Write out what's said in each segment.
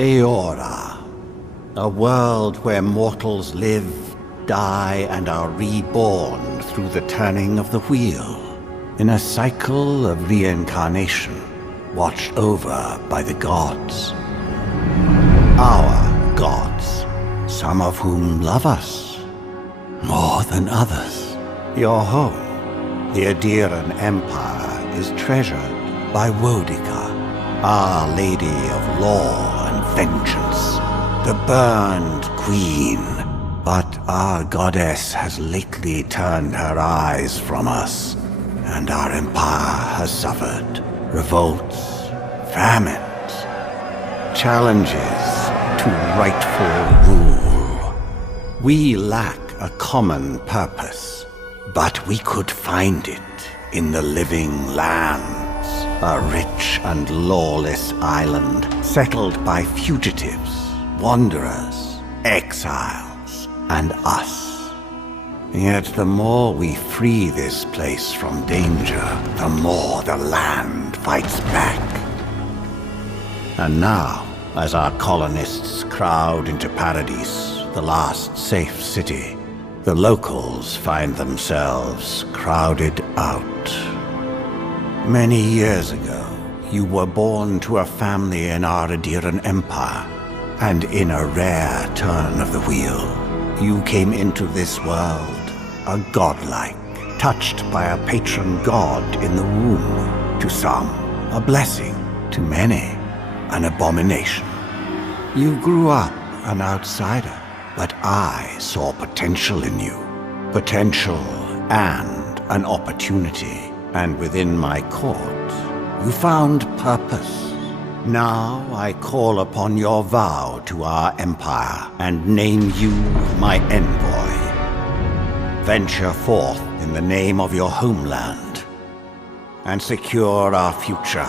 Eora, a world where mortals live, die, and are reborn through the turning of the wheel, in a cycle of reincarnation, watched over by the gods. Our gods, some of whom love us more than others. Your home, the Adiran Empire, is treasured by Wodica, Our Lady of Law and Vengeance, the burned queen. But our goddess has lately turned her eyes from us, and our empire has suffered revolts, famines, challenges to rightful rule. We lack a common purpose, but we could find it in the living lands, a rich and lawless island settled by fugitives, wanderers, exiles, and us. Yet the more we free this place from danger, the more the land fights back. And now, as our colonists crowd into Paradise, the last safe city, the locals find themselves crowded out. Many years ago, you were born to a family in our Adiran Empire, and in a rare turn of the wheel, you came into this world, a godlike, touched by a patron god in the womb. To some, a blessing; to many, an abomination. You grew up an outsider, but I saw potential in you. Potential and an opportunity. And within my court, you found purpose. Now I call upon your vow to our empire and name you my envoy. Venture forth in the name of your homeland and secure our future.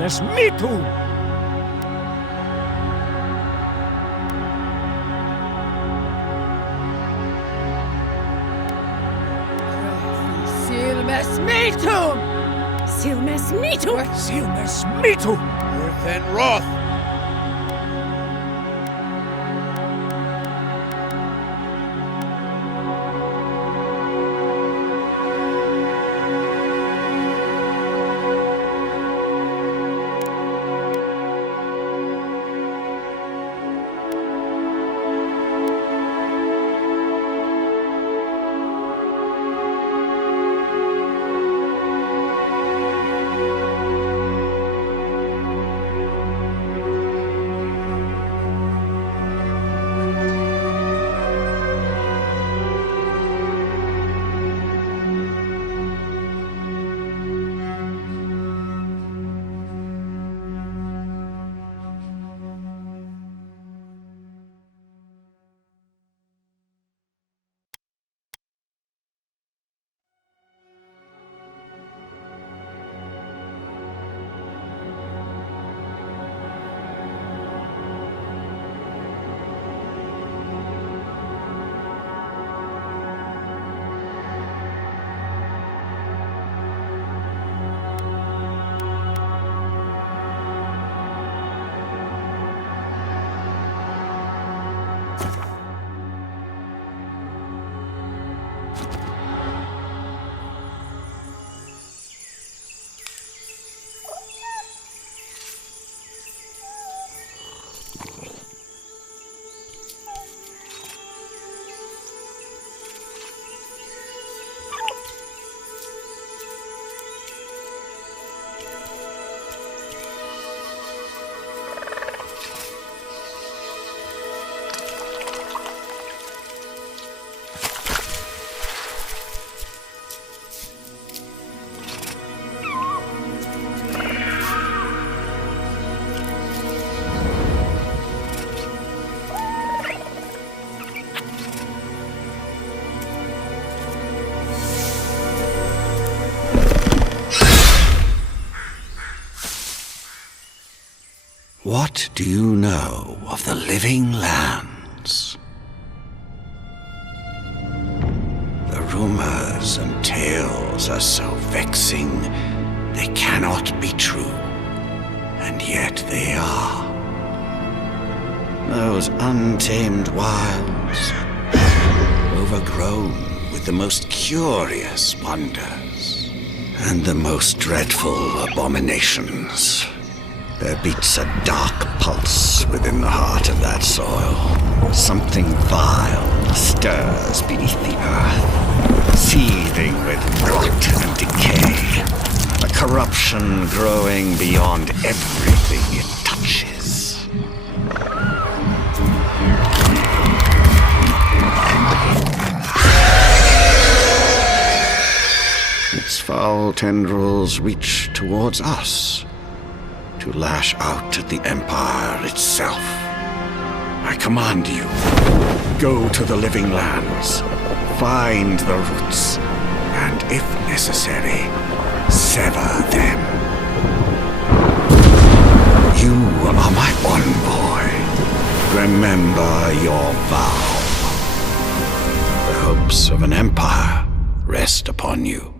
Silmes mitu! Silmes mitu! Silmes mitu! Silmes mitu! Earth and wrath! What do you know of the living lands? The rumors and tales are so vexing, they cannot be true, and yet they are. Those untamed wilds, overgrown with the most curious wonders and the most dreadful abominations. There beats a dark pulse within the heart of that soil. Something vile stirs beneath the earth, seething with rot and decay. A corruption growing beyond everything it touches. Its foul tendrils reach towards us, to lash out at the Empire itself. I command you, go to the living lands, find the roots, and if necessary, sever them. You are my envoy. Remember your vow. The hopes of an empire rest upon you.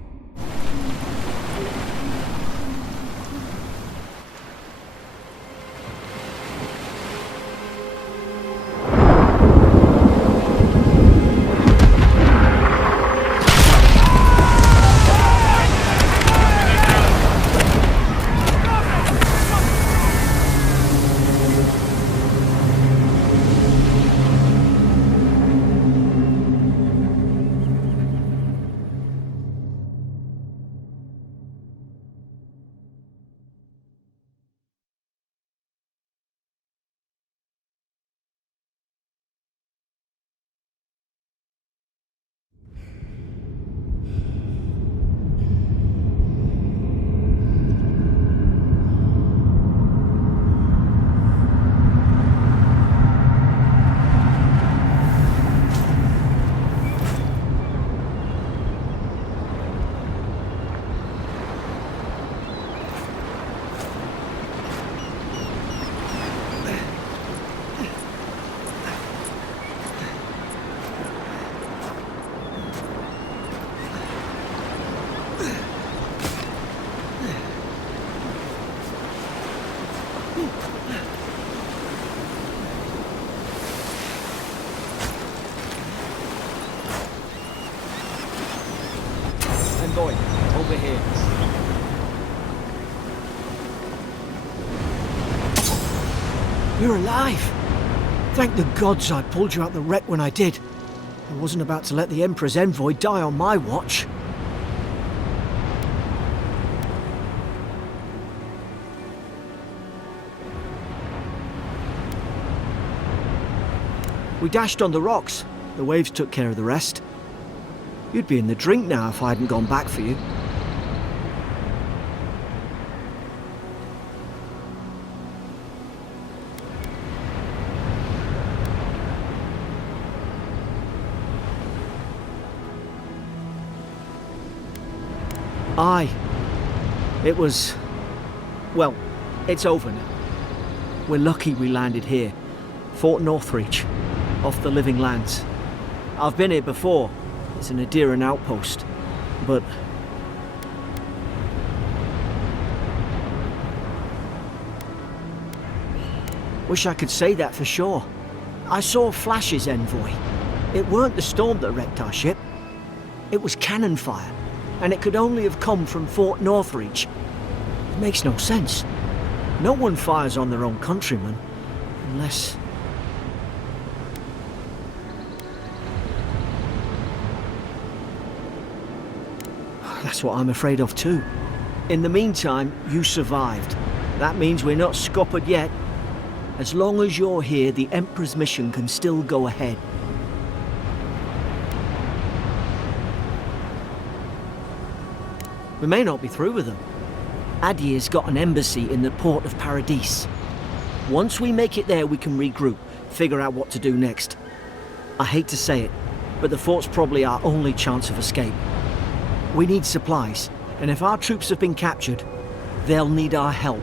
going. Over here. You're alive! Thank the gods I pulled you out the wreck when I did. I wasn't about to let the Emperor's envoy die on my watch. We dashed on the rocks. The waves took care of the rest. You'd be in the drink now if I hadn't gone back for you. Aye. It was... well, it's over now. We're lucky we landed here. Fort Northreach, off the Living Lands. I've been here before. It's an Adheran outpost. But... wish I could say that for sure. I saw flashes, Envoy. It weren't the storm that wrecked our ship. It was cannon fire. And it could only have come from Fort Northreach. It makes no sense. No one fires on their own countrymen, unless... That's what I'm afraid of too. In the meantime, you survived. That means we're not scuppered yet. As long as you're here, the Emperor's mission can still go ahead. We may not be through with them. Adir's got an embassy in the port of Paradis. Once we make it there, we can regroup, figure out what to do next. I hate to say it, but the fort's probably our only chance of escape. We need supplies, and if our troops have been captured, they'll need our help.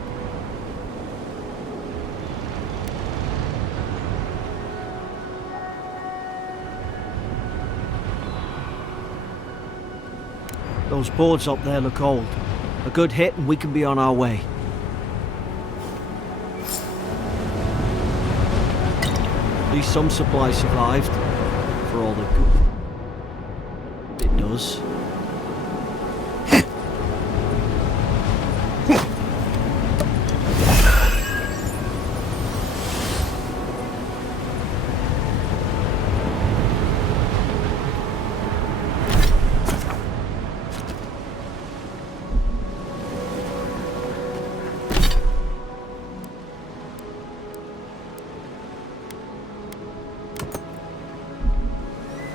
Those boards up there look old. A good hit and we can be on our way. At least some supplies survived. For all the good it does.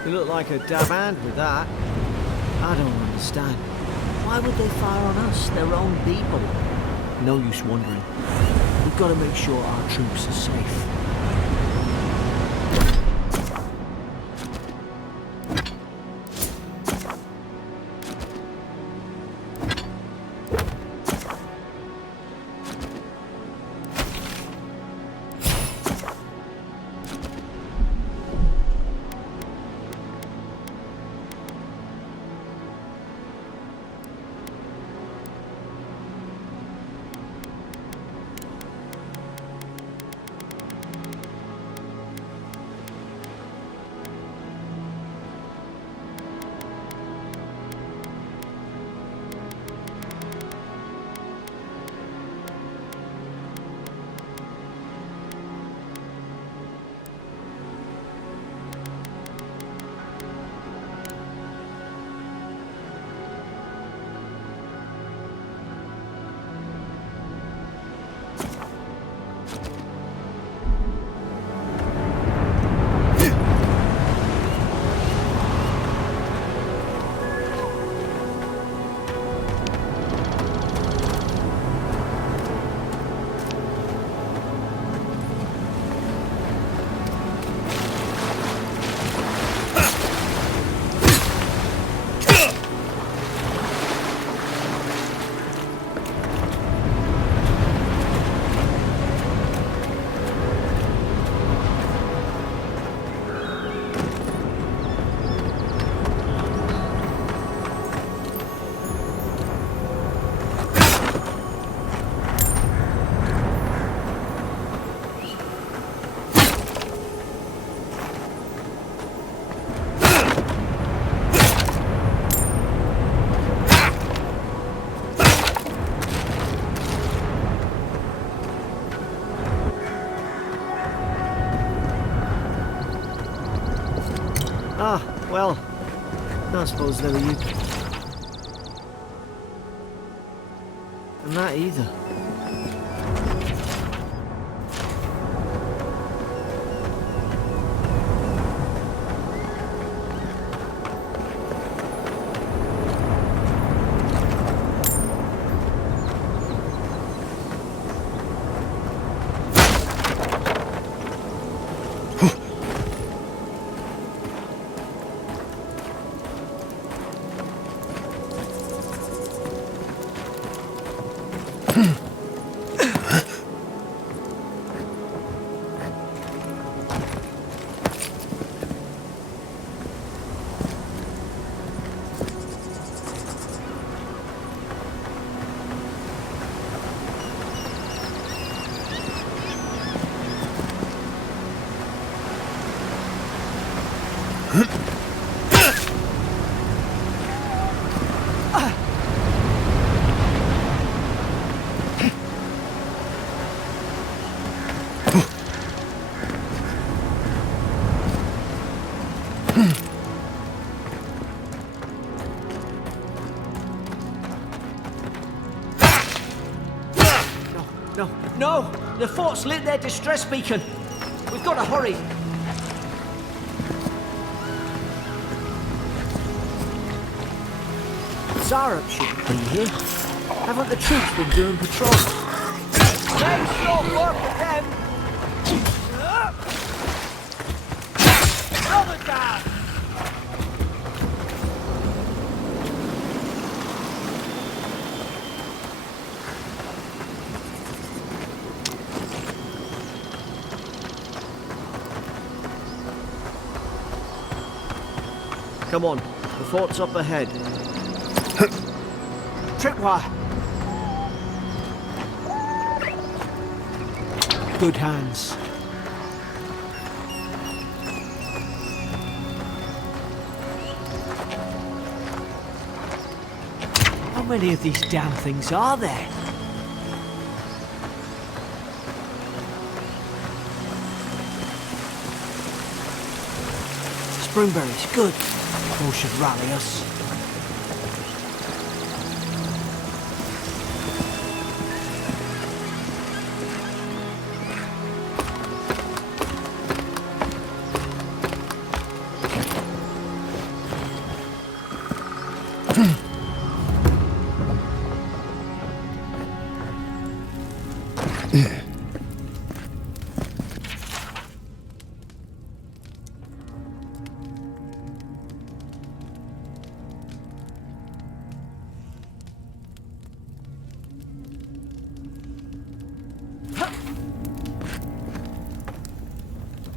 You look like a dab hand with that. I don't understand. Why would they fire on us, their own people? No use wondering. We've got to make sure our troops are safe. Well, I suppose there were you. And that either. No, no! The fort's lit their distress beacon! We've got to hurry! Zarup shouldn't be here. Haven't the troops been doing patrols? Make short work of them! Another down! Come on, the fort's up ahead. Tripwire! Good hands. How many of these damn things are there? Springberries, good. Those should rally us.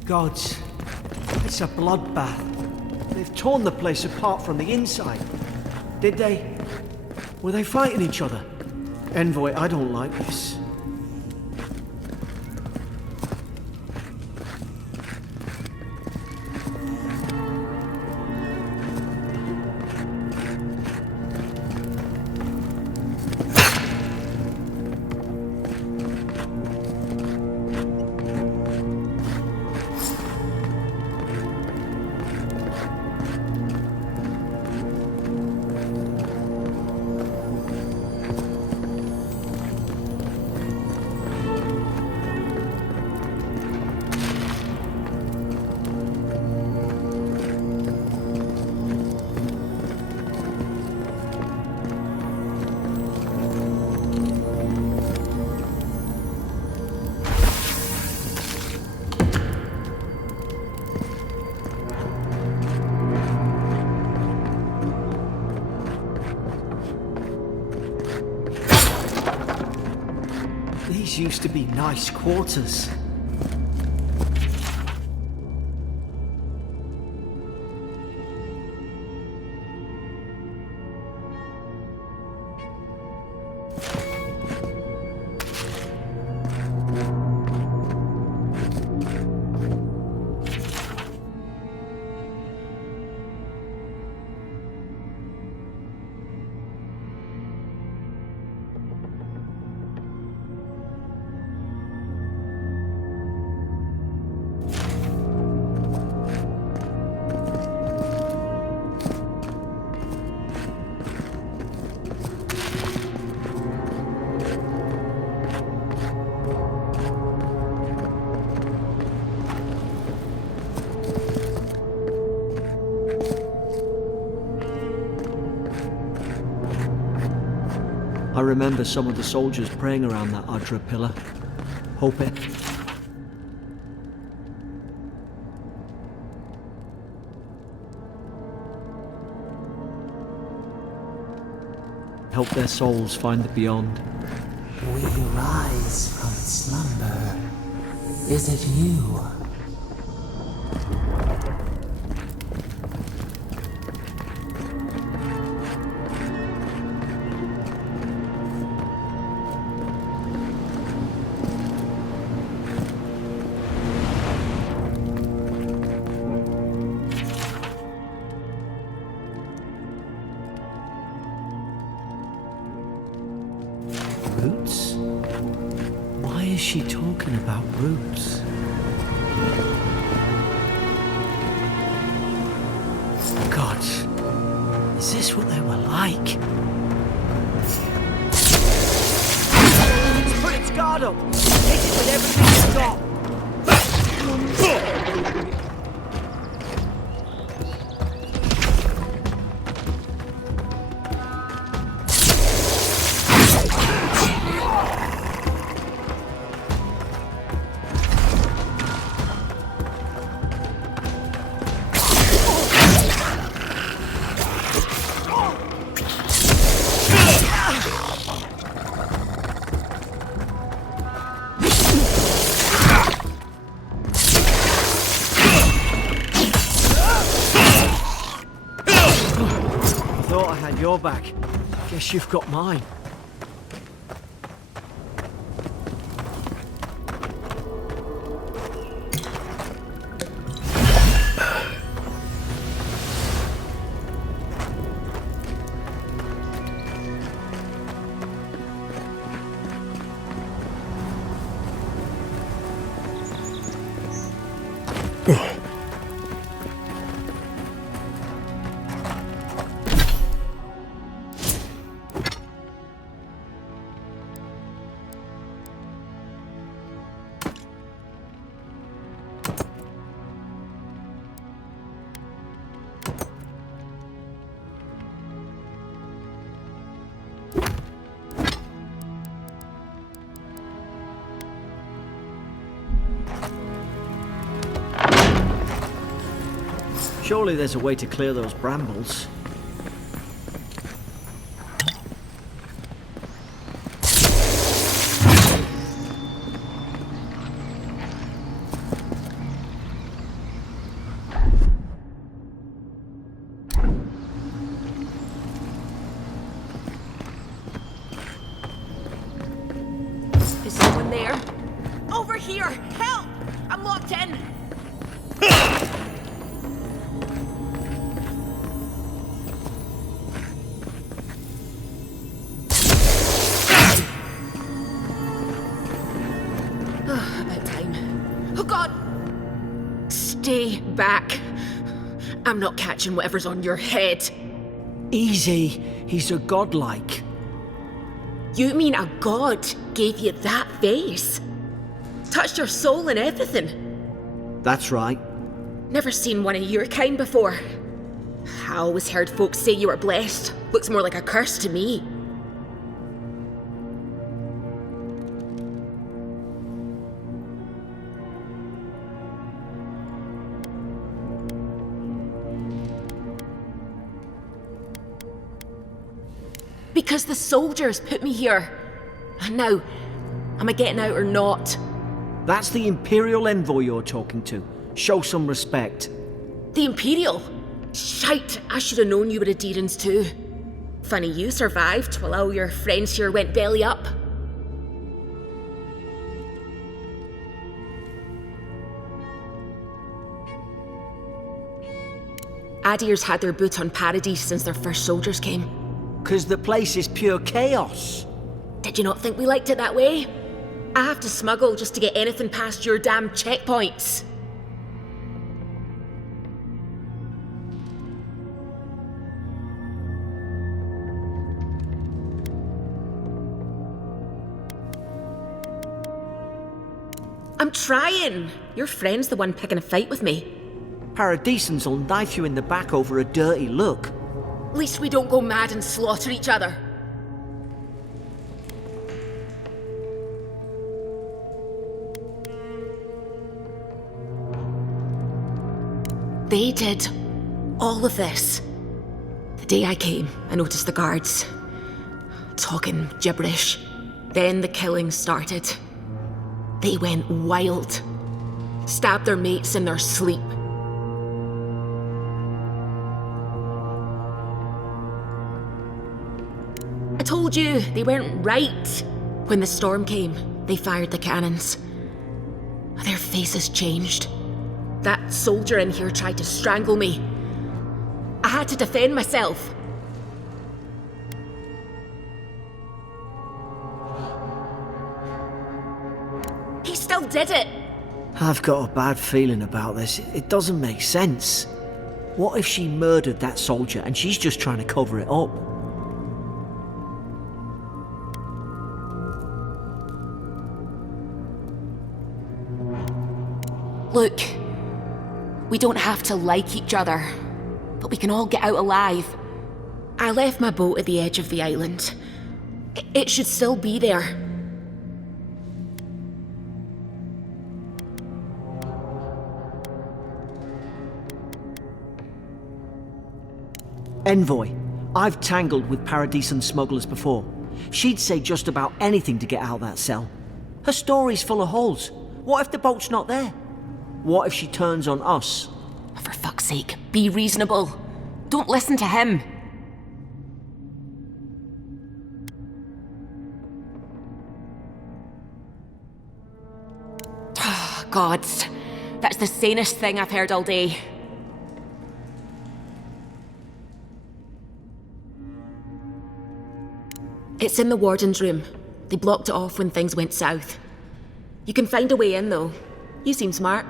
Gods, it's a bloodbath. They've torn the place apart from the inside. Did they? Were they fighting each other? Envoy, I don't like this. These used to be nice quarters. I remember some of the soldiers praying around that Adra pillar. Hope it... help their souls find the beyond. We rise from slumber. Is it you? Roots? Why is she talking about roots? God, is this what they were like? Let's put its guard up! Hit it with everything it's got! Thought I had your back. Guess you've got mine. Surely there's a way to clear those brambles. Is someone there? Over here! Help! I'm locked in! About time. Oh God! Stay back. I'm not catching whatever's on your head. Easy. He's a godlike. You mean a god gave you that face? Touched your soul and everything? That's right. Never seen one of your kind before. I always heard folks say you were blessed. Looks more like a curse to me. Because the soldiers put me here. Now, am I getting out or not? That's the Imperial envoy you're talking to. Show some respect. The Imperial? Shite, I should have known you were a Deerans too. Funny you survived while all your friends here went belly up. Adir's had their boot on Paradise since their first soldiers came. 'Cause the place is pure chaos. Did you not think we liked it that way? I have to smuggle just to get anything past your damn checkpoints. I'm trying. Your friend's the one picking a fight with me. Paradisans will knife you in the back over a dirty look. At least we don't go mad and slaughter each other. They did all of this. The day I came, I noticed the guards talking gibberish. Then the killing started. They went wild. Stabbed their mates in their sleep. I told you, they weren't right. When the storm came, they fired the cannons. Their faces changed. That soldier in here tried to strangle me. I had to defend myself. He still did it. I've got a bad feeling about this. It doesn't make sense. What if she murdered that soldier and she's just trying to cover it up? Look, we don't have to like each other, but we can all get out alive. I left my boat at the edge of the island. It should still be there. Envoy, I've tangled with Paradisan smugglers before. She'd say just about anything to get out of that cell. Her story's full of holes. What if the boat's not there? What if she turns on us? For fuck's sake, be reasonable. Don't listen to him. Oh, gods. That's the sanest thing I've heard all day. It's in the warden's room. They blocked it off when things went south. You can find a way in, though. You seem smart.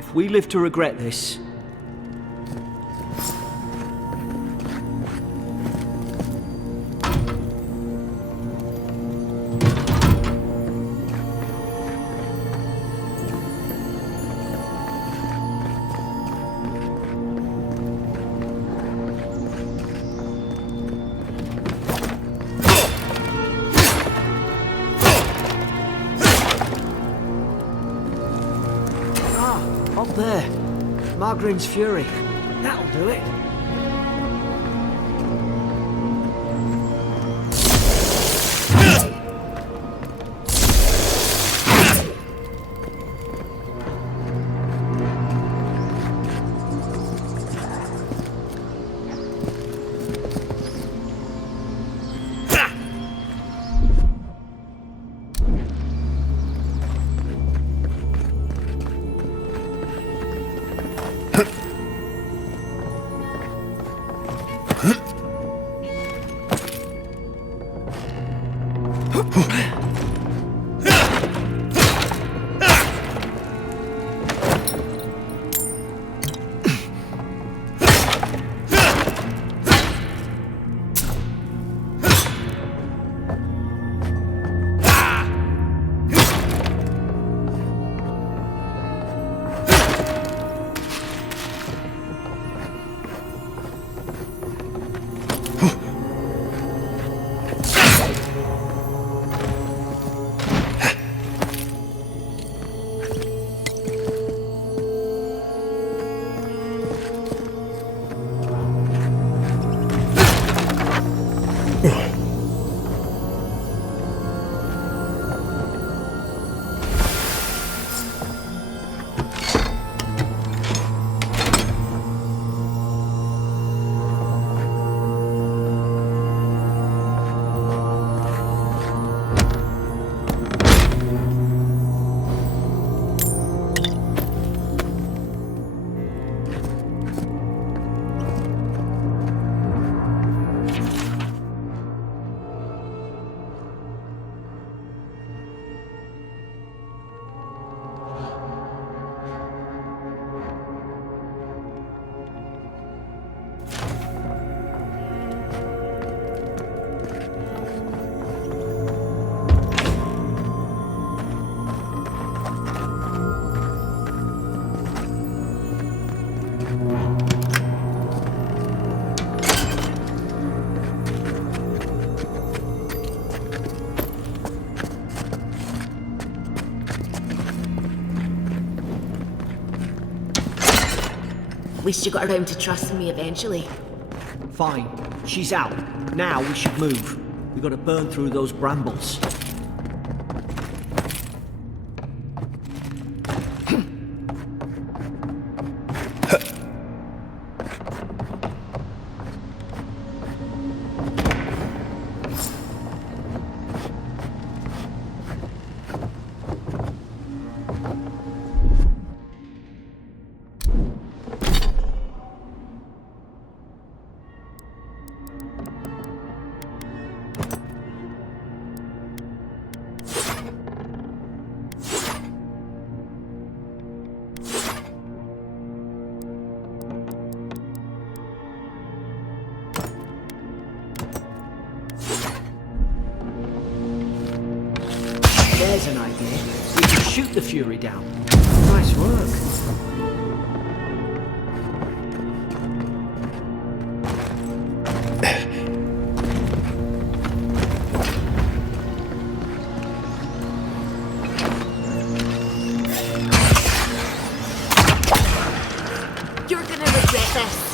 If we live to regret this... Up there. Margarine's Fury. That'll do it. At least you got around to trusting me eventually. Fine. She's out. Now we should move. We gotta burn through those brambles. There's an idea. We can shoot the Fury down. Nice work. You're gonna regret this.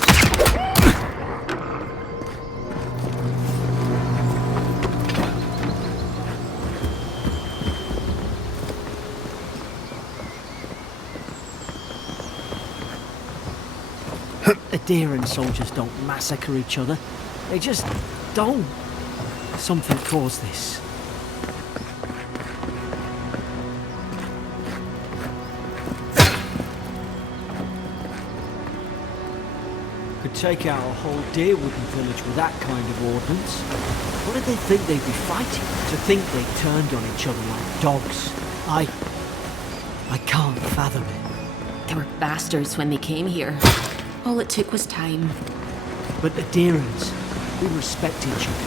Adherent soldiers don't massacre each other. They just don't. Something caused this. Could take out a whole deer-wooding village with that kind of ordnance. What did they think they'd be fighting? To think they turned on each other like dogs. I can't fathom it. They were bastards when they came here. All it took was time. But adherents, we respect each other.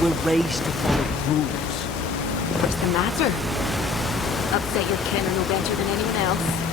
We're raised to follow rules. What's the matter? Upset your kin are no better than anyone else.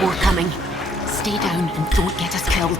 More coming. Stay down and don't get us killed.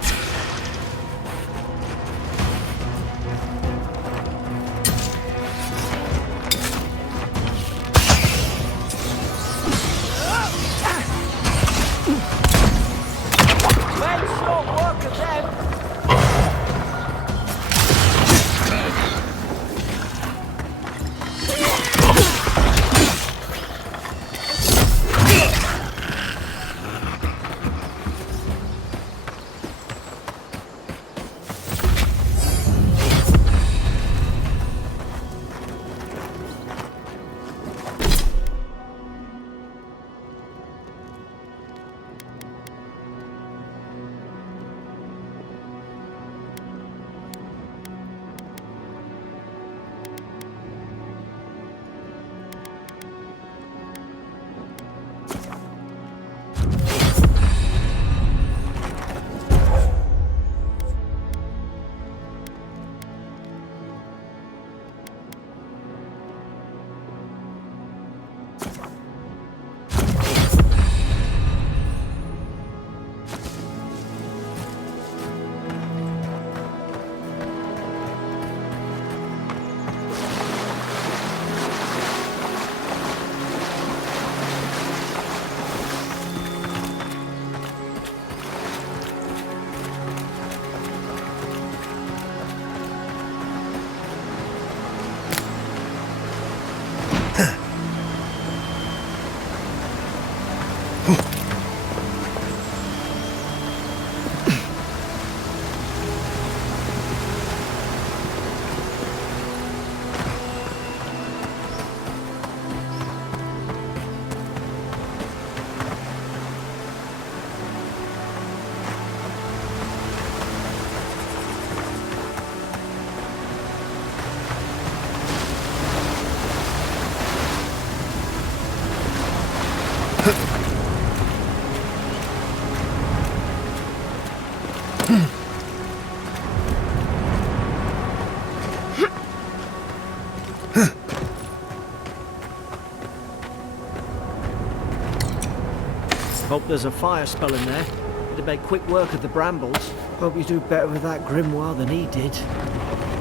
Hope there's a fire spell in there. It'd make quick work of the brambles. Hope you do better with that grimoire than he did.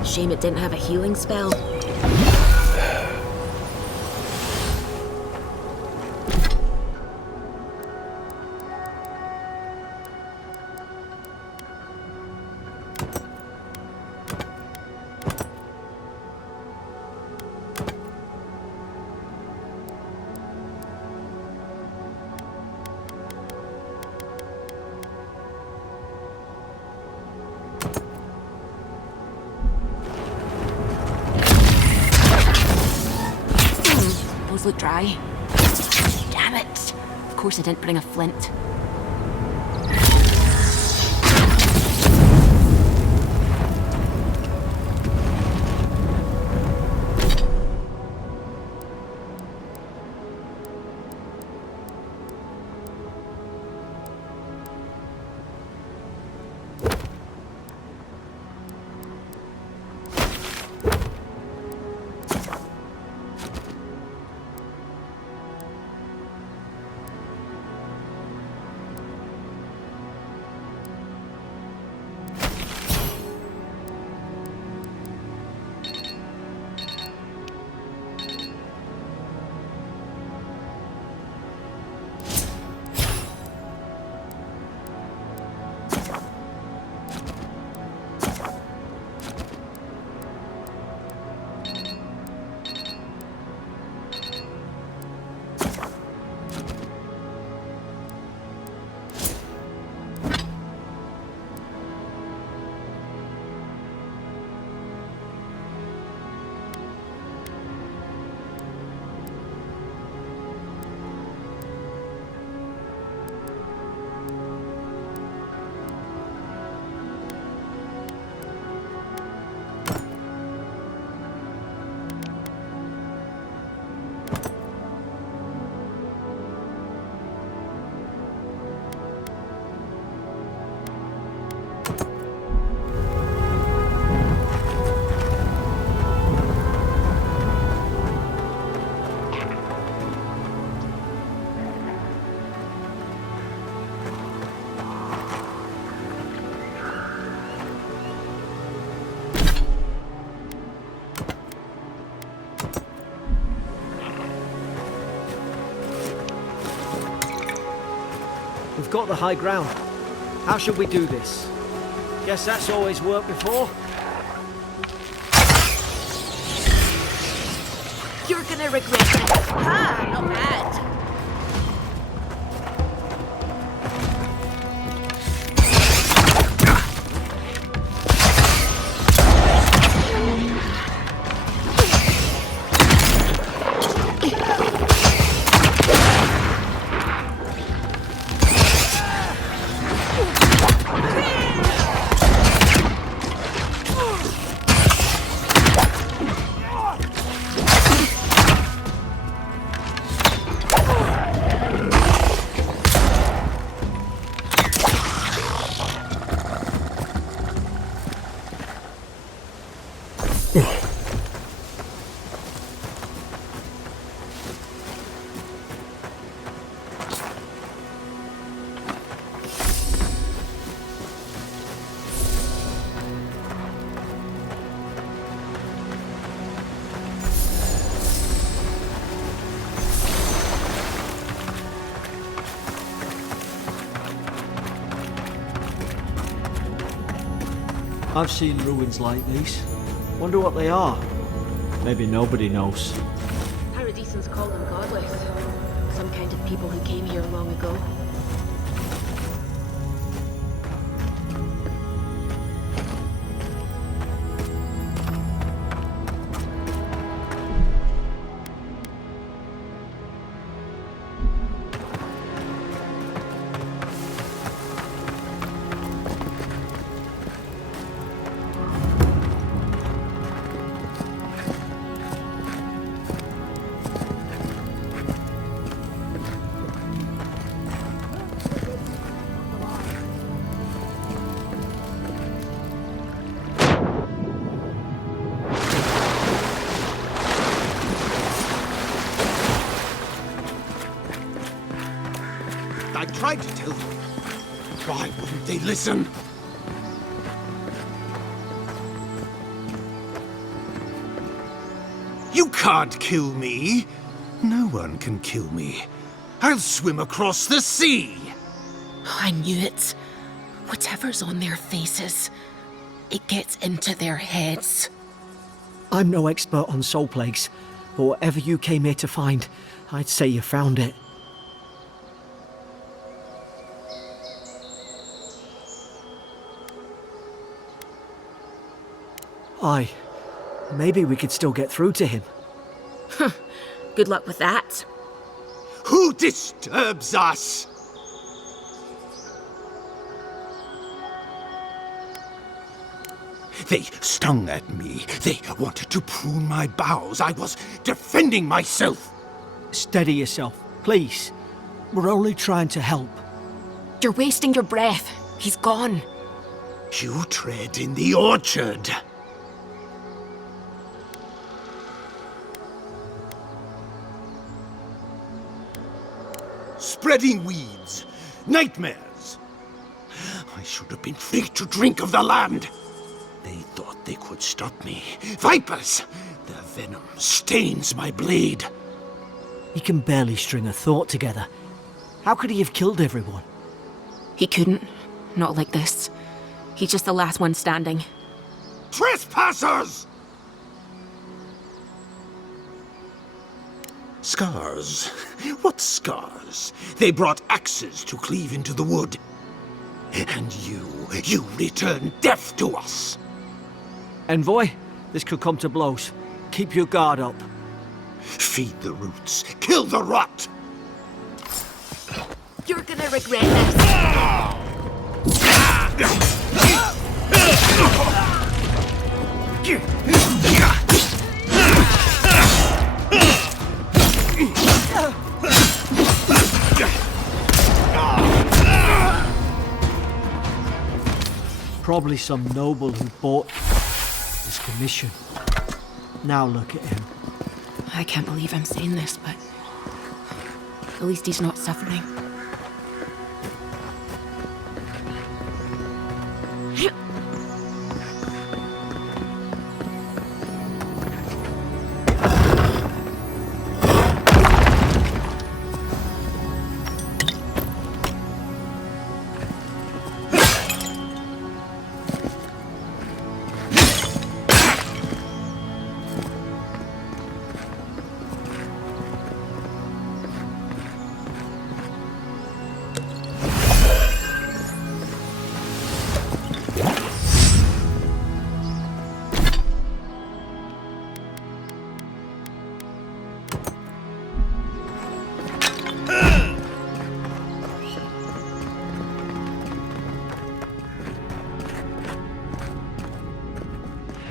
Shame it didn't have a healing spell. Those look dry. Damn it! Of course I didn't bring a flint. We've got the high ground. How should we do this? Guess that's always worked before. You're gonna regret this. Ha! Not bad. I've seen ruins like these. Wonder what they are. Maybe nobody knows. Paradisans call them godless. Some kind of people who came here long ago. tried to tell them. Why wouldn't they listen? You can't kill me. No one can kill me. I'll swim across the sea. I knew it. Whatever's on their faces, it gets into their heads. I'm no expert on soul plagues, but whatever you came here to find, I'd say you found it. Aye. Maybe we could still get through to him. Good luck with that. Who disturbs us? They stung at me. They wanted to prune my boughs. I was defending myself. Steady yourself, please. We're only trying to help. You're wasting your breath. He's gone. You tread in the orchard. Spreading weeds. Nightmares. I should have been free to drink of the land. They thought they could stop me. Vipers! Their venom stains my blade. He can barely string a thought together. How could he have killed everyone? He couldn't. Not like this. He's just the last one standing. Trespassers! Scars? What scars? They brought axes to cleave into the wood. And you return death to us. Envoy, this could come to blows. Keep your guard up. Feed the roots. Kill the rot! You're gonna regret this. Probably some noble who bought his commission. Now look at him. I can't believe I'm saying this, but at least he's not suffering.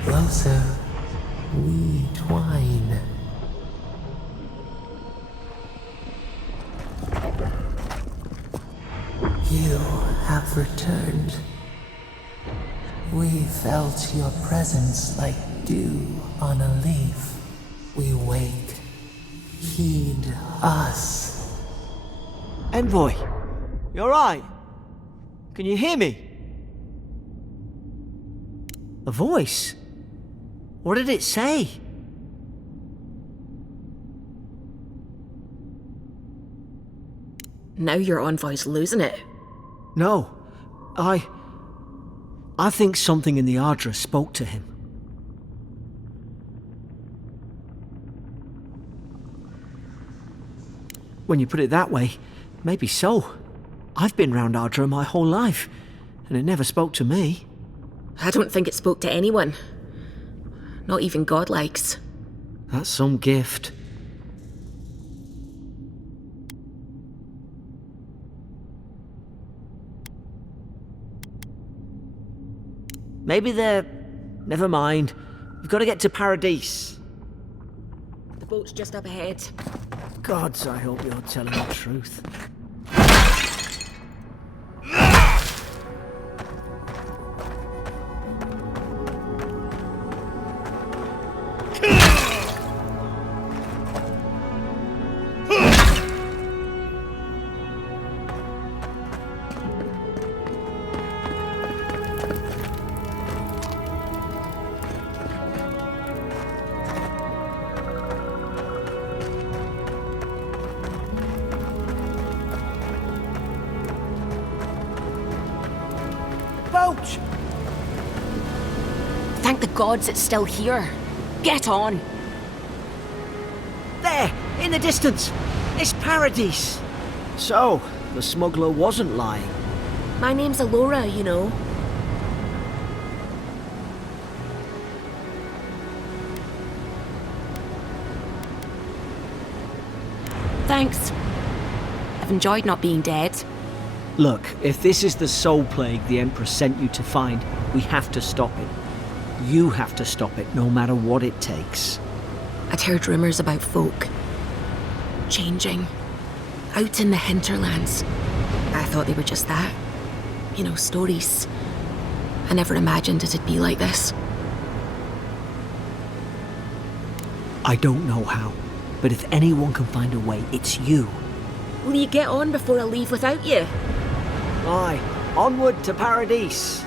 Closer, we twine. You have returned. We felt your presence like dew on a leaf. We wait. Heed us. Envoy, you alright? Can you hear me? A voice? What did it say? Now your envoy's losing it. No, I think something in the Ardra spoke to him. When you put it that way, maybe so. I've been round Ardra my whole life, and it never spoke to me. I don't think it spoke to anyone. Not even godlikes. That's some gift. Maybe they're... Never mind. We've got to get to Paradise. The boat's just up ahead. Gods, I hope you're telling the truth. boat! Thank the gods it's still here. Get on. There, in the distance. It's Paradise. So, the smuggler wasn't lying. My name's Alora, you know. Thanks. I've enjoyed not being dead. Look, if this is the soul plague the Empress sent you to find, we have to stop it. You have to stop it, no matter what it takes. I'd heard rumours about folk changing out in the hinterlands. I thought they were just that. You know, stories. I never imagined it'd be like this. I don't know how, but if anyone can find a way, it's you. Will you get on before I leave without you? Aye, onward to Paradise.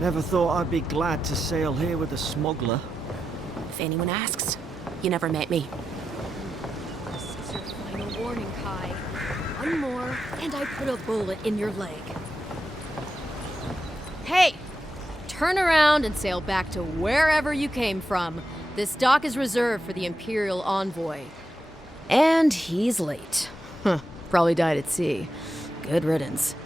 Never thought I'd be glad to sail here with a smuggler. If anyone asks, you never met me. This is your final warning, Kai. One more, and I put a bullet in your leg. Hey! Turn around and sail back to wherever you came from. This dock is reserved for the Imperial envoy. And he's late. Huh, probably died at sea. Good riddance.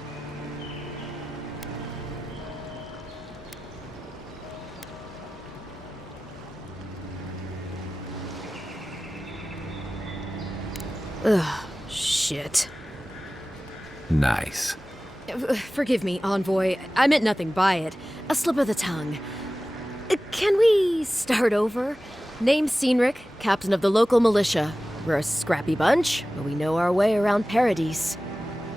Ugh, shit. Nice. Forgive me, envoy. I meant nothing by it. A slip of the tongue. Can we start over? Name's Cynric, captain of the local militia. We're a scrappy bunch, but we know our way around Paradise.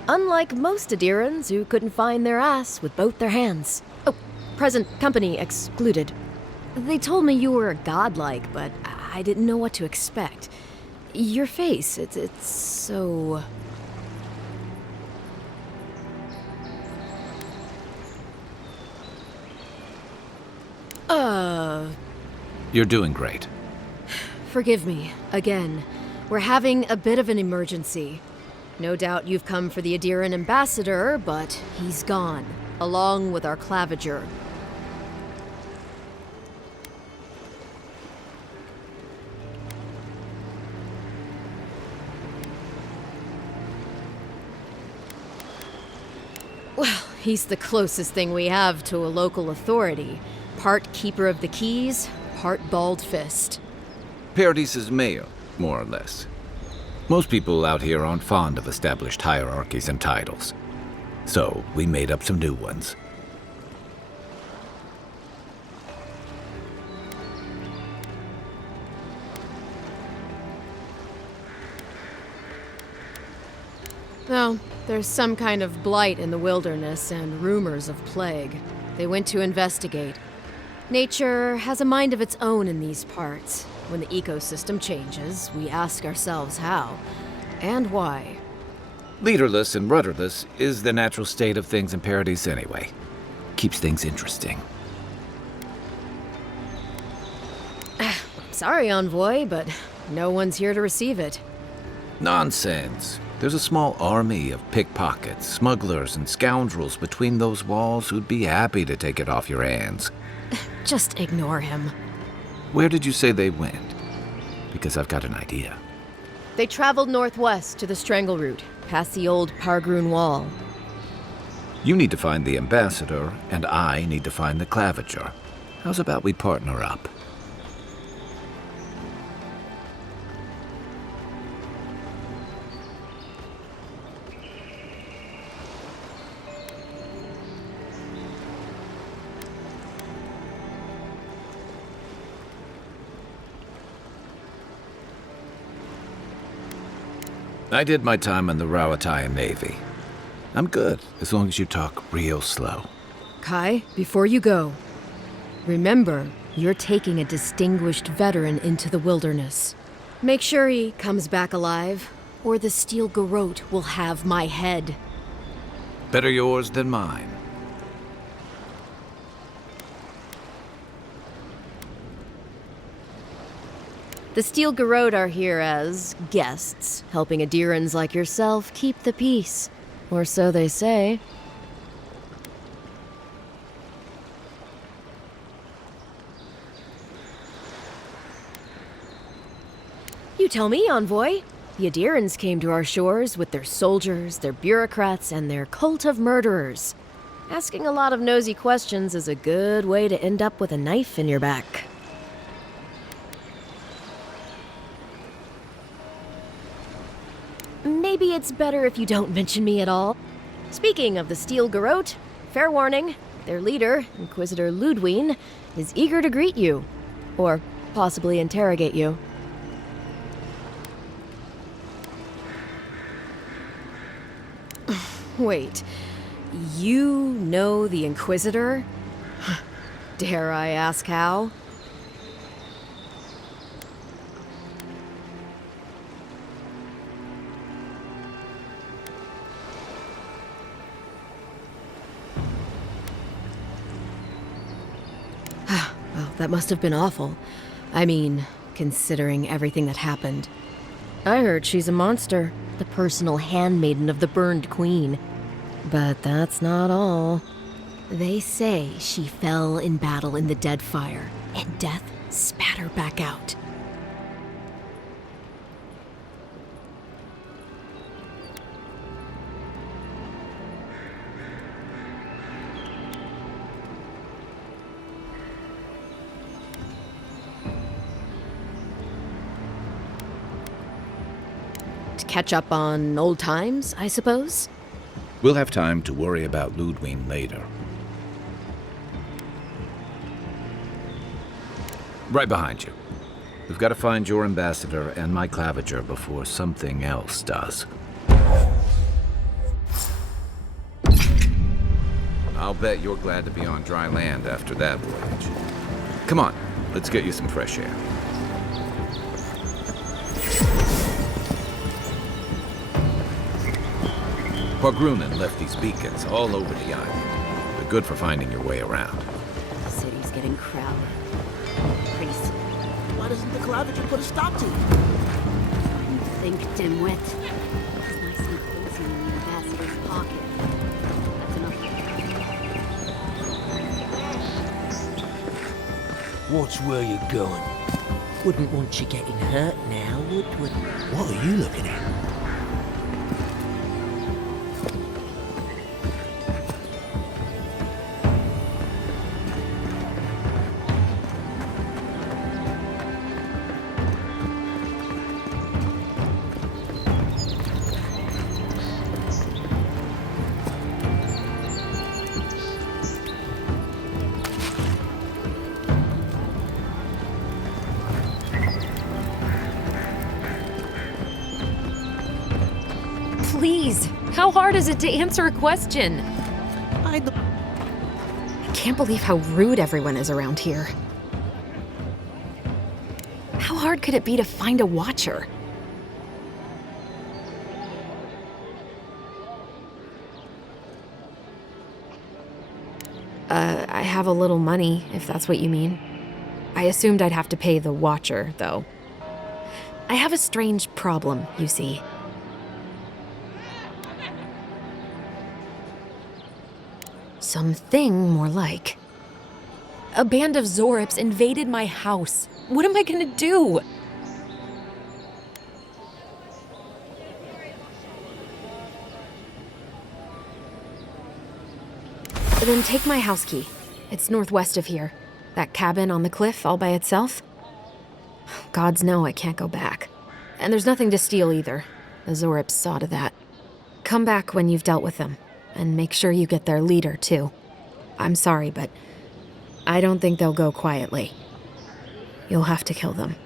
Unlike most Adirans who couldn't find their ass with both their hands. Oh, present company excluded. They told me you were godlike, but I didn't know what to expect. Your face, it's so... You're doing great. Forgive me, again. We're having a bit of an emergency. No doubt you've come for the Adiran ambassador, but he's gone, along with our claviger. Well, he's the closest thing we have to a local authority. Part keeper of the keys, part bald fist. Paradise's mayor, more or less. Most people out here aren't fond of established hierarchies and titles. So, we made up some new ones. Well, there's some kind of blight in the wilderness and rumors of plague. They went to investigate. Nature has a mind of its own in these parts. When the ecosystem changes, we ask ourselves how and why. Leaderless and rudderless is the natural state of things in Paradise anyway. Keeps things interesting. Sorry, envoy, but no one's here to receive it. Nonsense. There's a small army of pickpockets, smugglers, and scoundrels between those walls who'd be happy to take it off your hands. Just ignore him. Where did you say they went? Because I've got an idea. They traveled northwest to the Strangle Route, past the old Pargroon Wall. You need to find the ambassador, and I need to find the claviger. How's about we partner up? I did my time in the Rawatayan Navy. I'm good, as long as you talk real slow. Kai, before you go, remember, you're taking a distinguished veteran into the wilderness. Make sure he comes back alive, or the Steel Garrote will have my head. Better yours than mine. The Steel Garrote are here as guests, helping Adirans like yourself keep the peace. Or so they say. You tell me, Envoy. The Adirans came to our shores with their soldiers, their bureaucrats, and their cult of murderers. Asking a lot of nosy questions is a good way to end up with a knife in your back. Maybe it's better if you don't mention me at all. Speaking of the Steel Garrote, fair warning, their leader, Inquisitor Ludwine, is eager to greet you. Or possibly interrogate you. Wait, you know the Inquisitor? Dare I ask how? Well, that must have been awful. I mean, considering everything that happened. I heard she's a monster, the personal handmaiden of the Burned Queen. But that's not all. They say she fell in battle in the Deadfire, and death spat her back out. To catch up on old times, I suppose? We'll have time to worry about Ludwine later. Right behind you. We've got to find your ambassador and my claviger before something else does. I'll bet you're glad to be on dry land after that voyage. Come on, let's get you some fresh air. Quagrunan left these beacons all over the island. They're good for finding your way around. The city's getting crowded. Pretty soon. Why doesn't the claviger put a stop to it? Think, dimwit. It's nice and cozy in the ambassador's pocket. That's enough. Watch where you're going. Wouldn't want you getting hurt now, would we? What are you looking at? Please, how hard is it to answer a question? I can't believe how rude everyone is around here. How hard could it be to find a watcher? I have a little money, if that's what you mean. I assumed I'd have to pay the watcher, though. I have a strange problem, you see. Something more like. A band of Zorips invaded my house. What am I gonna do? Then take my house key. It's northwest of here. That cabin on the cliff all by itself. Gods know I can't go back. And there's nothing to steal either. The Zorips saw to that. Come back when you've dealt with them. And make sure you get their leader, too. I'm sorry, but I don't think they'll go quietly. You'll have to kill them.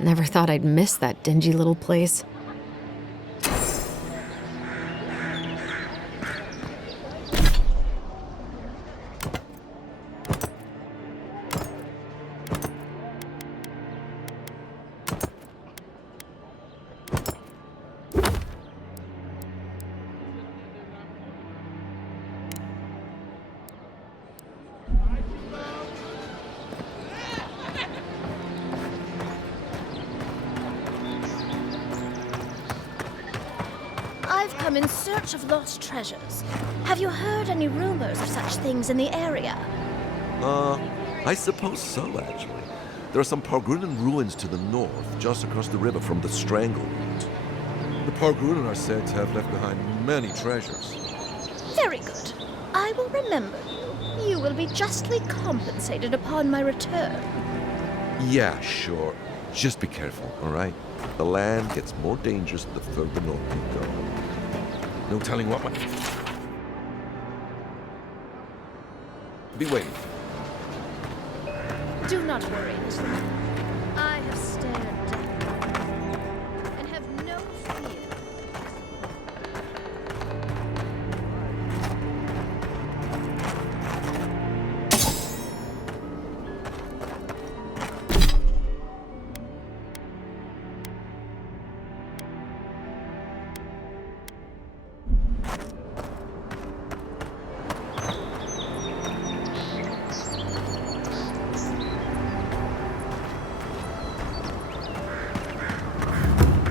Never thought I'd miss that dingy little place. I've come in search of lost treasures. Have you heard any rumors of such things in the area? I suppose so, actually. There are some Pargrunan ruins to the north, just across the river from the Strangleroot. The Pargrunan are said to have left behind many treasures. Very good. I will remember you. You will be justly compensated upon my return. Yeah, sure. Just be careful, all right? The land gets more dangerous the further north you go. No telling what might... Be waiting. Do not worry, little man. I have stared death and have no fear.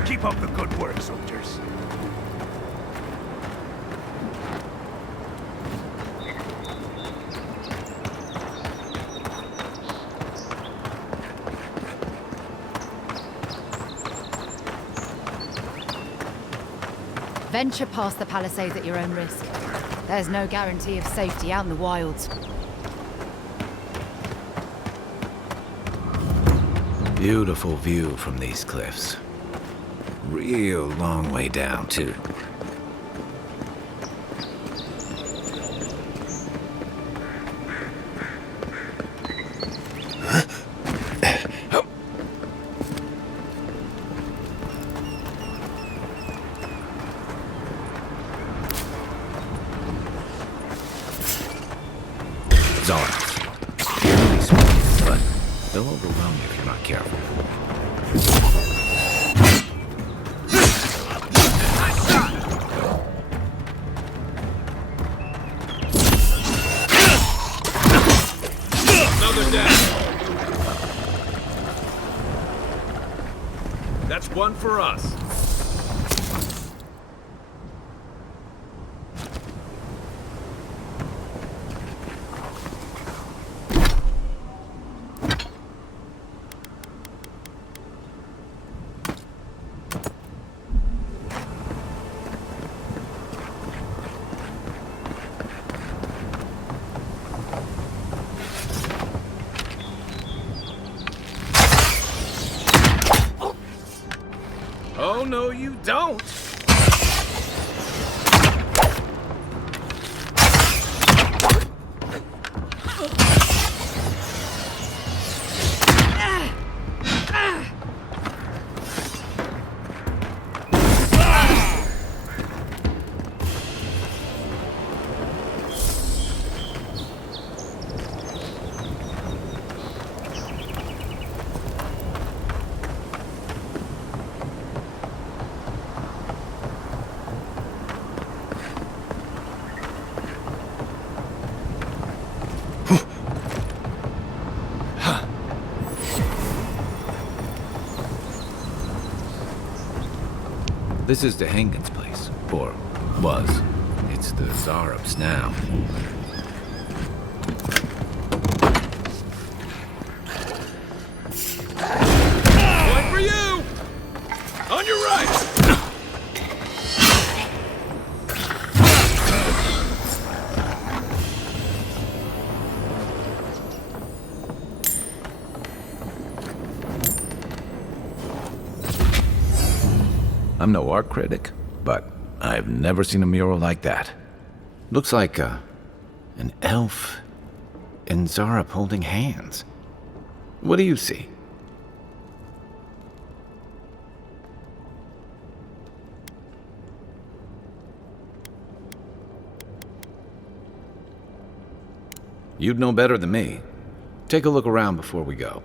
Keep up the good work, soldiers. Venture past the palisades at your own risk. There's no guarantee of safety out in the wilds. Beautiful view from these cliffs. Real long way down, too. Czars. Really smooth, but they'll overwhelm you if you're not careful. Another down. That's one for us. Oh, no, you don't! This is the Hengen's place, or was. It's the Zarub's now. One for you! On your right! I'm no art critic, but I've never seen a mural like that. Looks like an elf and Zarub holding hands. What do you see? You'd know better than me. Take a look around before we go.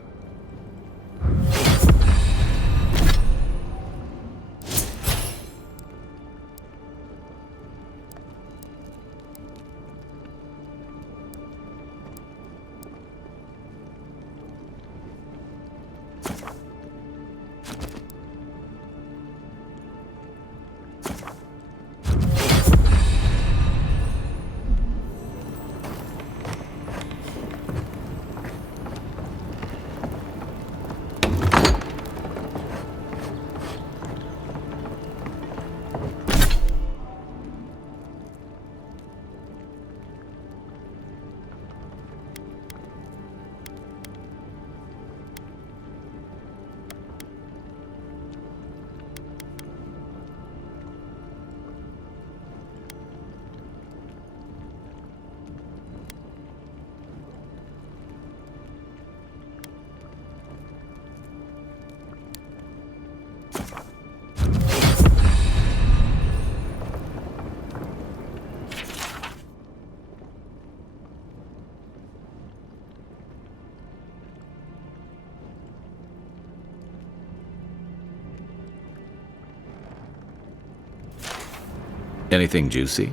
Anything juicy?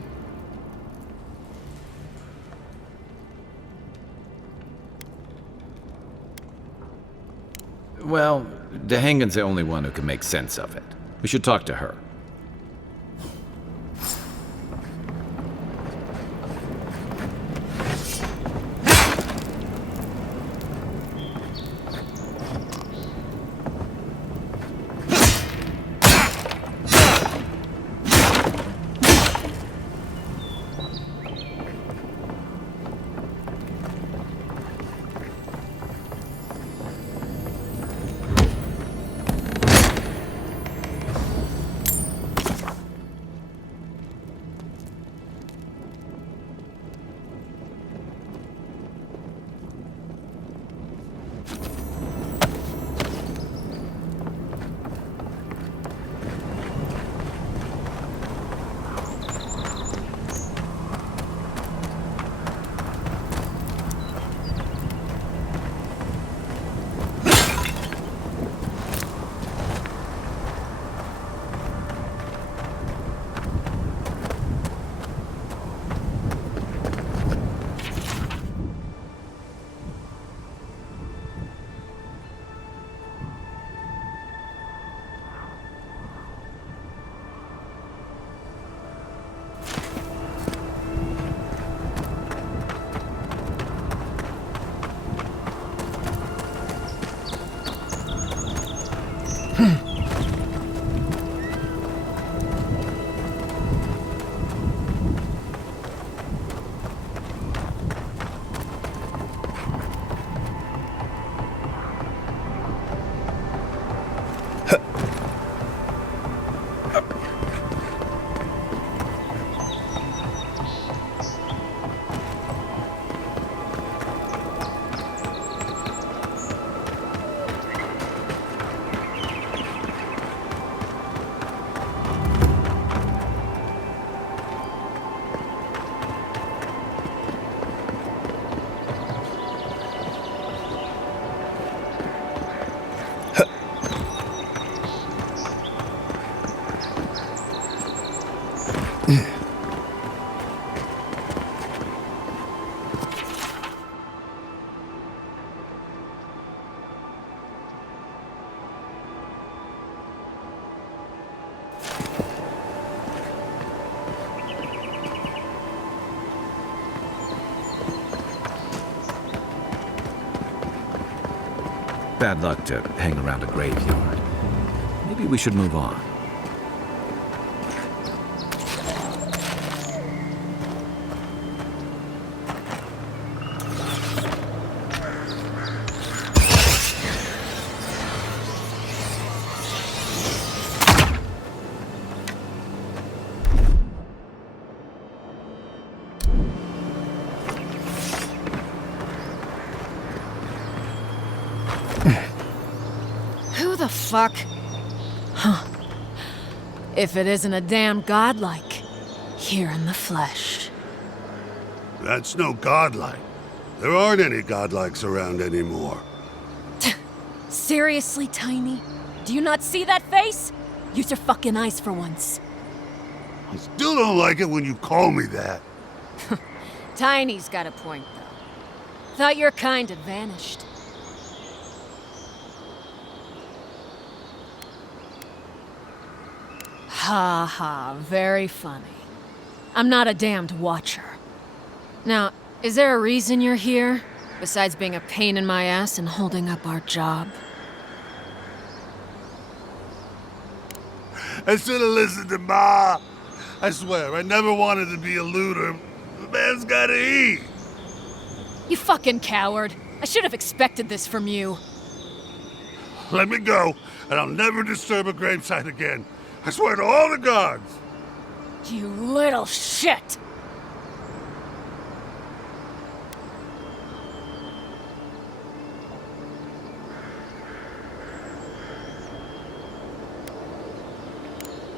Well, Dehangan's the only one who can make sense of it. We should talk to her. Bad luck to hang around a graveyard. Maybe we should move on. Who the fuck? Huh. If it isn't a damn godlike, here in the flesh. That's no godlike. There aren't any godlikes around anymore. Seriously, Tiny? Do you not see that face? Use your fucking eyes for once. I still don't like it when you call me that. Tiny's got a point, though. Thought your kind had vanished. Ha ha, very funny. I'm not a damned watcher. Now, is there a reason you're here? Besides being a pain in my ass and holding up our job? I should have listened to Ma. I swear, I never wanted to be a looter. The man's gotta eat. You fucking coward. I should have expected this from you. Let me go, and I'll never disturb a gravesite again. I swear to all the gods. You little shit!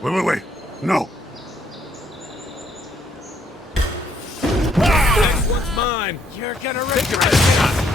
Wait. No. Next one's mine. You're gonna Take regret it.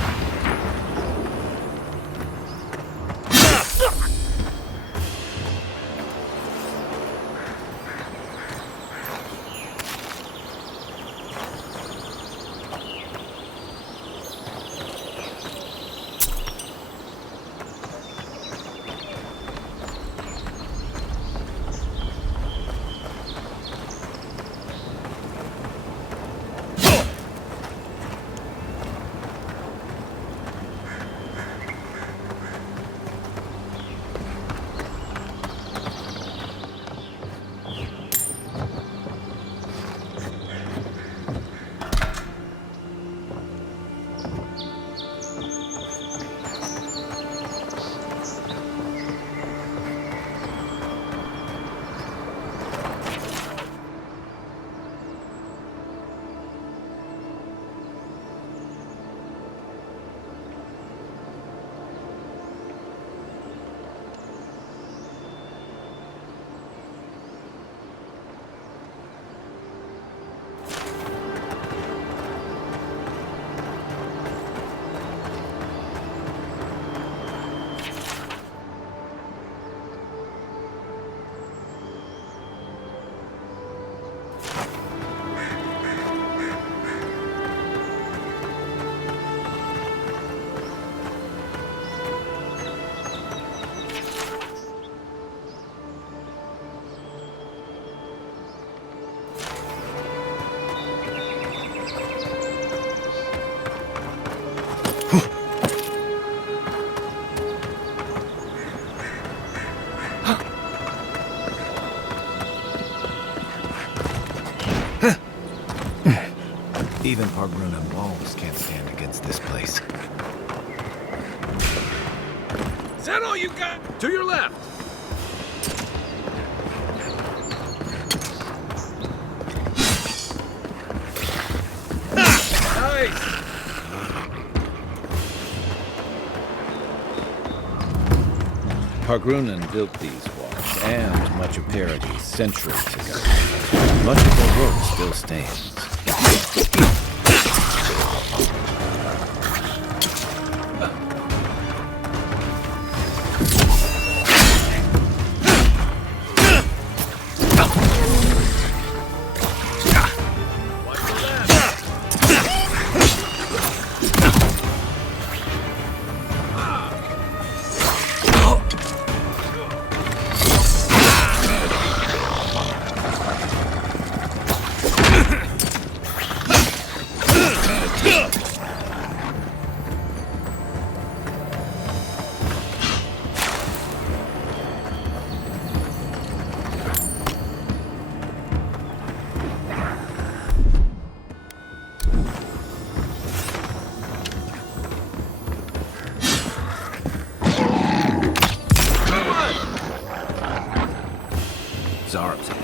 Even Pargrunan walls can't stand against this place. Is that all you got? To your left! Nice! Pargrunan built these walls and much of Paradis centuries ago. Much of their work still stands. Zarab's ahead.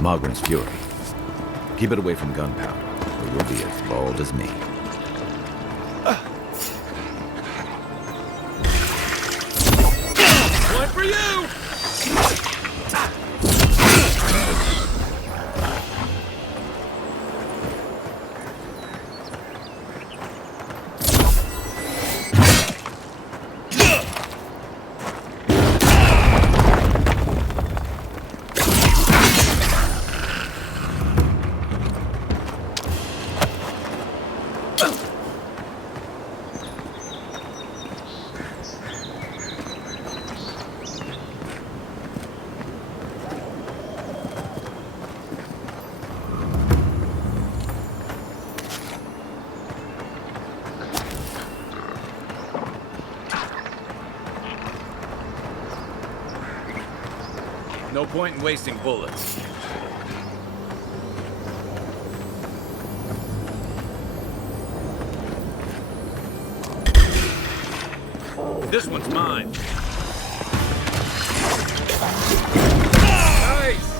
Mogren's fury. Keep it away from gunpowder, or you'll be as bald as me. One for you! No point in wasting bullets. This one's mine. Nice!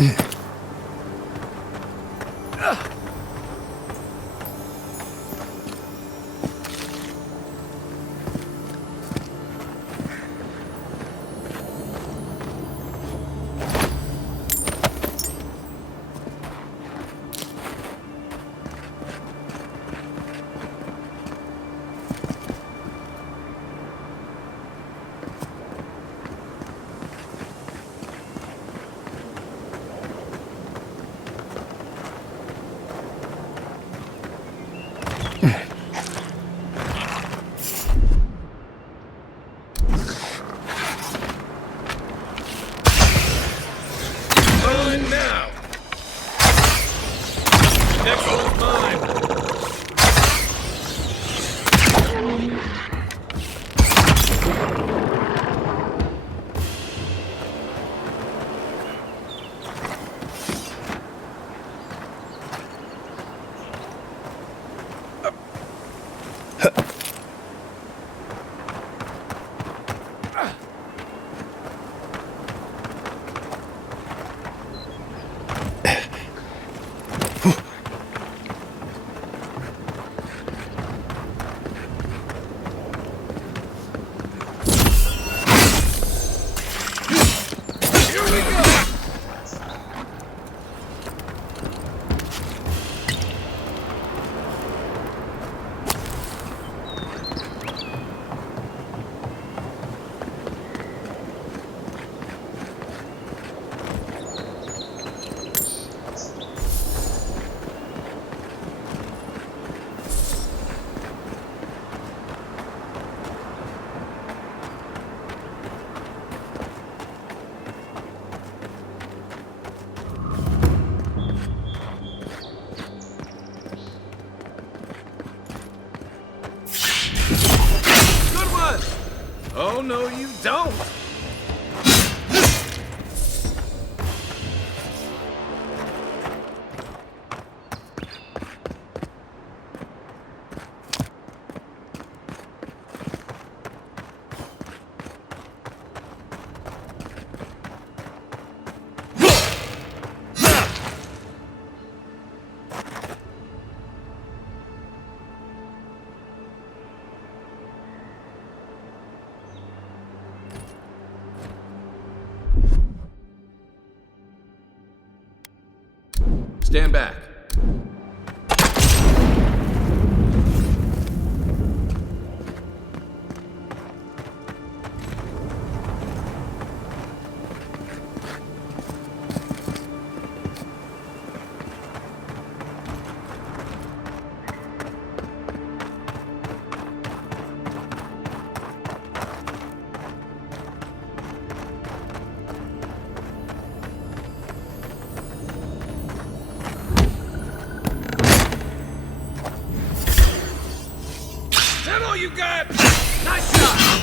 Mine now! Next one's mine! Oh, no, you don't! Stand back. Is that all you got? Nice shot!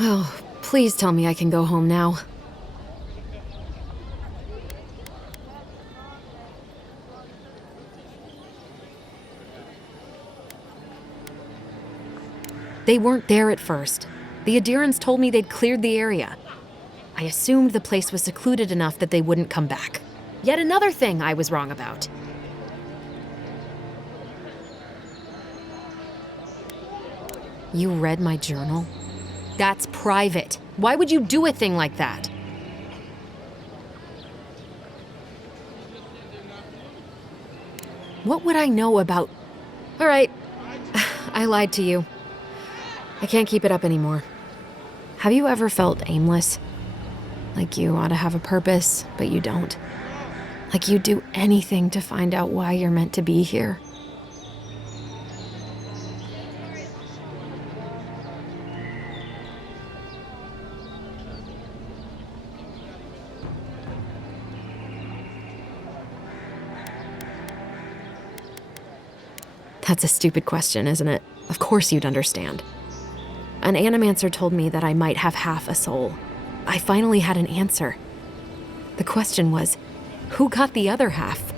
Oh, please tell me I can go home now. They weren't there at first. The Adirans told me they'd cleared the area. I assumed the place was secluded enough that they wouldn't come back. Yet another thing I was wrong about. You read my journal? That's private. Why would you do a thing like that? What would I know about... All right, I lied to you. I can't keep it up anymore. Have you ever felt aimless? Like you ought to have a purpose, but you don't? Like you'd do anything to find out why you're meant to be here? That's a stupid question, isn't it? Of course you'd understand. An animancer told me that I might have half a soul. I finally had an answer. The question was, who got the other half?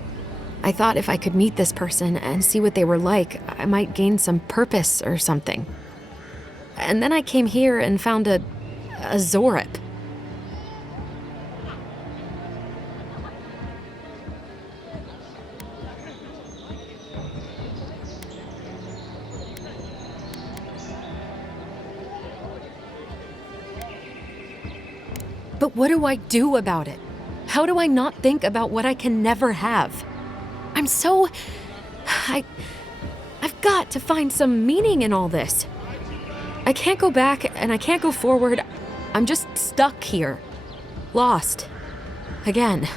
I thought if I could meet this person and see what they were like, I might gain some purpose or something. And then I came here and found a Zorip. But what do I do about it? How do I not think about what I can never have? I've got to find some meaning in all this. I can't go back and I can't go forward. I'm just stuck here. Lost. Again.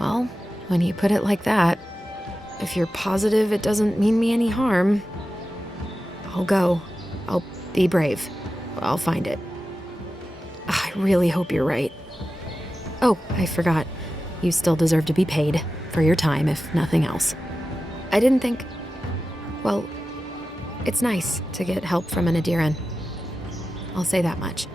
Well, when you put it like that, if you're positive it doesn't mean me any harm, I'll go. I'll be brave. I'll find it. I really hope you're right. Oh, I forgot. You still deserve to be paid for your time, if nothing else. I didn't think... Well, it's nice to get help from an Adiran. I'll say that much.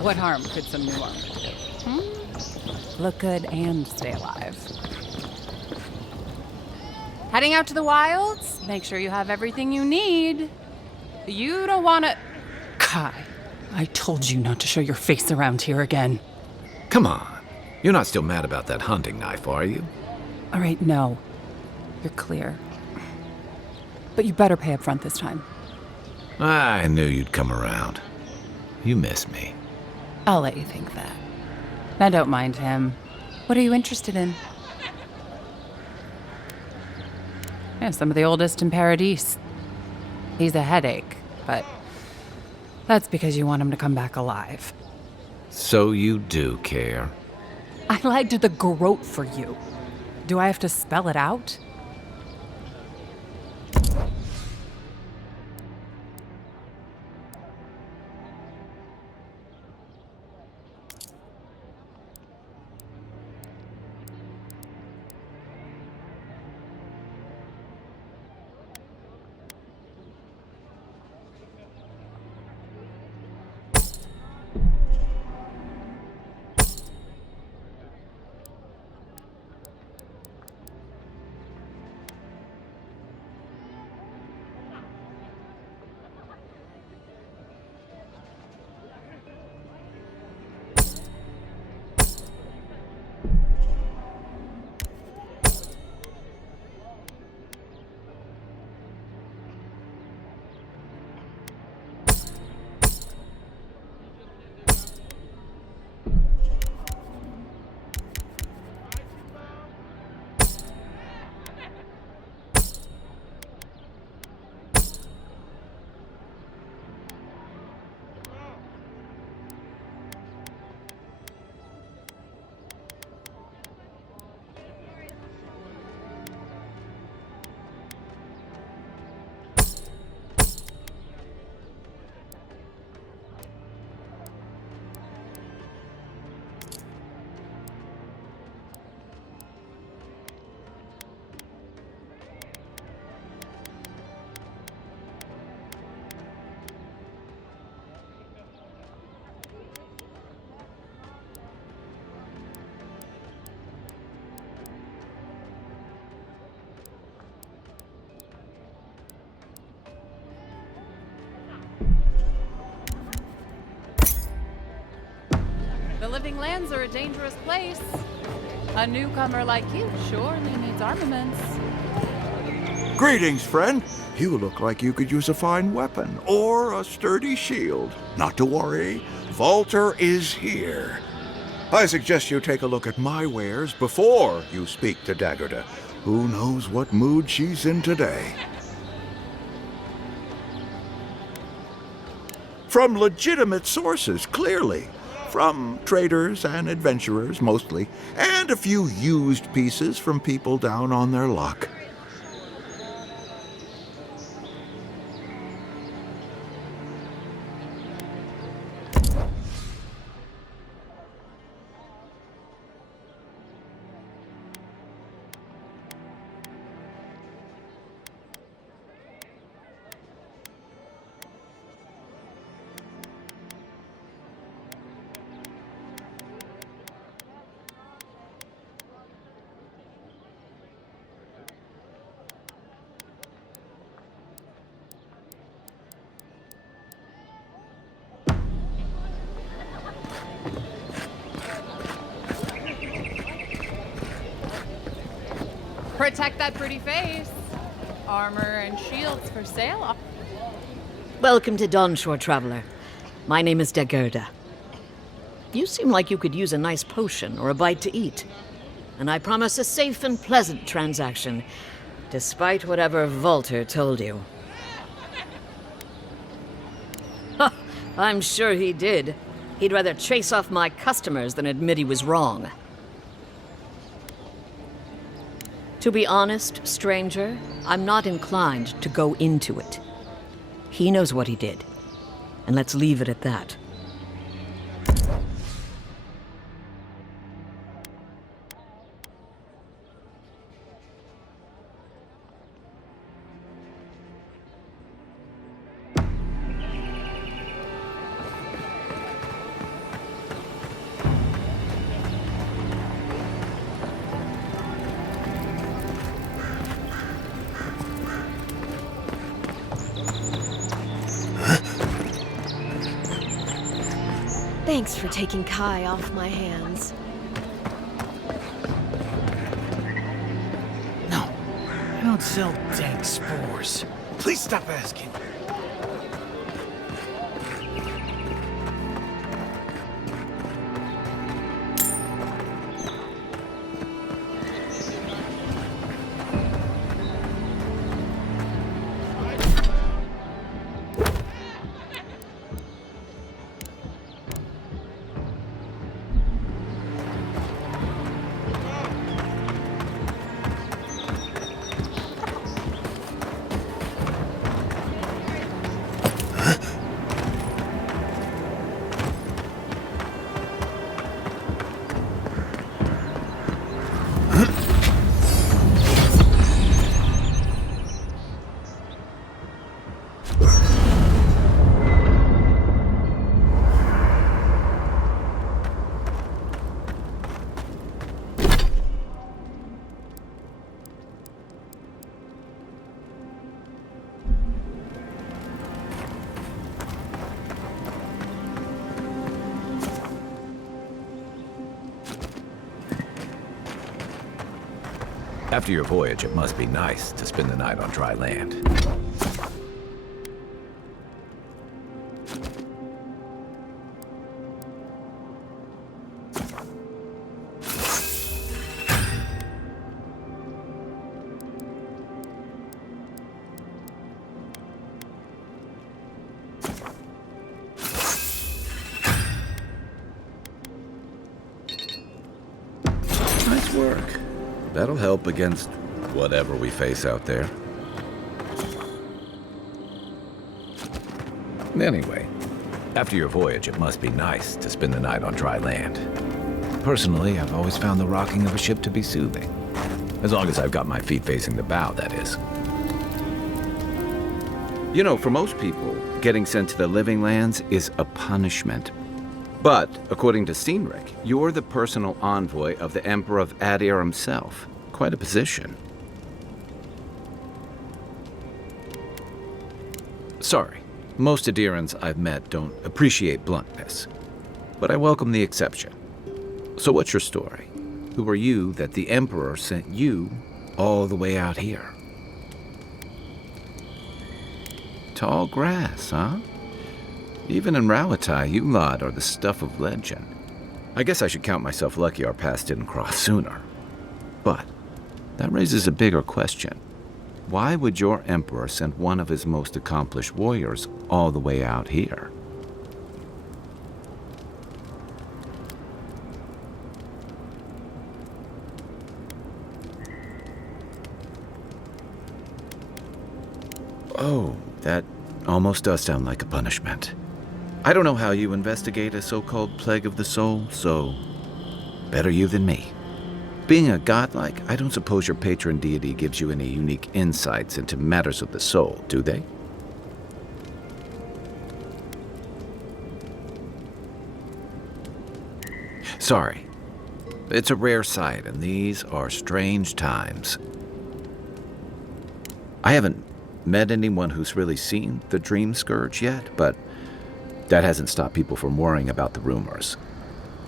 What harm could some new armor do? Look good and stay alive. Heading out to the wilds? Make sure you have everything you need. You don't want to... Kai, I told you not to show your face around here again. Come on. You're not still mad about that hunting knife, are you? All right, no. You're clear. But you better pay up front this time. I knew you'd come around. You miss me. I'll let you think that. Now don't mind him. What are you interested in? Yeah, some of the oldest in Paradise. He's a headache, but that's because you want him to come back alive. So you do care. I lagged the garrote for you. Do I have to spell it out? The living lands are a dangerous place. A newcomer like you surely needs armaments. Greetings, friend. You look like you could use a fine weapon or a sturdy shield. Not to worry, Walter is here. I suggest you take a look at my wares before you speak to Daggerda. Who knows what mood she's in today? From legitimate sources, clearly. From traders and adventurers, mostly, and a few used pieces from people down on their luck. Protect that pretty face. Armor and shields for sale. Welcome to Dawnshore, traveler. My name is Daggerda. You seem like you could use a nice potion or a bite to eat. And I promise a safe and pleasant transaction, despite whatever Walter told you. Ha! I'm sure he did. He'd rather chase off my customers than admit he was wrong. To be honest, stranger, I'm not inclined to go into it. He knows what he did, and let's leave it at that. Thanks for taking Kai off my hands. No, I don't sell dank spores. Please stop asking. After your voyage, it must be nice to spend the night on dry land. Nice work. That'll help against whatever we face out there. Anyway, after your voyage, it must be nice to spend the night on dry land. Personally, I've always found the rocking of a ship to be soothing. As long as I've got my feet facing the bow, that is. You know, for most people, getting sent to the living lands is a punishment. But, according to Cynric, you're the personal envoy of the Emperor of Adir himself. Quite a position. Sorry, most Adirans I've met don't appreciate bluntness. But I welcome the exception. So what's your story? Who are you that the Emperor sent you all the way out here? Tall grass, huh? Even in Rawatai, you lot are the stuff of legend. I guess I should count myself lucky our paths didn't cross sooner. But that raises a bigger question. Why would your emperor send one of his most accomplished warriors all the way out here? Oh, that almost does sound like a punishment. I don't know how you investigate a so-called plague of the soul, so better you than me. Being a godlike, I don't suppose your patron deity gives you any unique insights into matters of the soul, do they? Sorry. It's a rare sight, and these are strange times. I haven't met anyone who's really seen the Dream Scourge yet, but that hasn't stopped people from worrying about the rumors.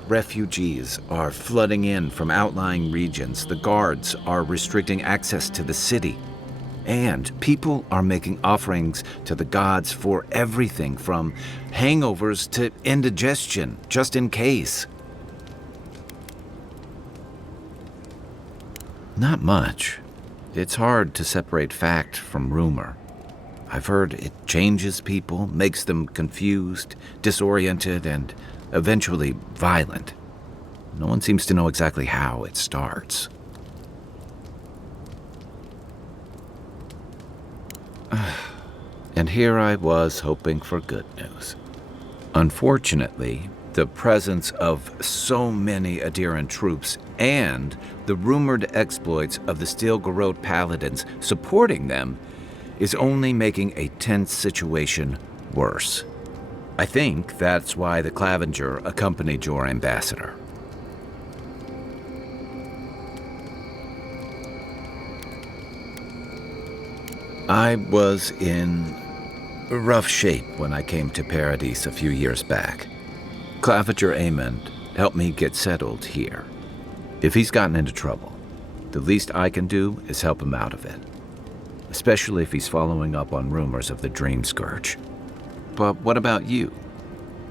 Refugees are flooding in from outlying regions. The guards are restricting access to the city. And people are making offerings to the gods for everything from hangovers to indigestion, just in case. Not much. It's hard to separate fact from rumor. I've heard it changes people, makes them confused, disoriented, and eventually violent. No one seems to know exactly how it starts. And here I was hoping for good news. Unfortunately, the presence of so many Adiran troops and the rumored exploits of the Steel Garrote paladins supporting them is only making a tense situation worse. I think that's why the Clavenger accompanied your ambassador. I was in rough shape when I came to Paradise a few years back. Clavenger Amond helped me get settled here. If he's gotten into trouble, the least I can do is help him out of it. Especially if he's following up on rumors of the Dream Scourge. But what about you?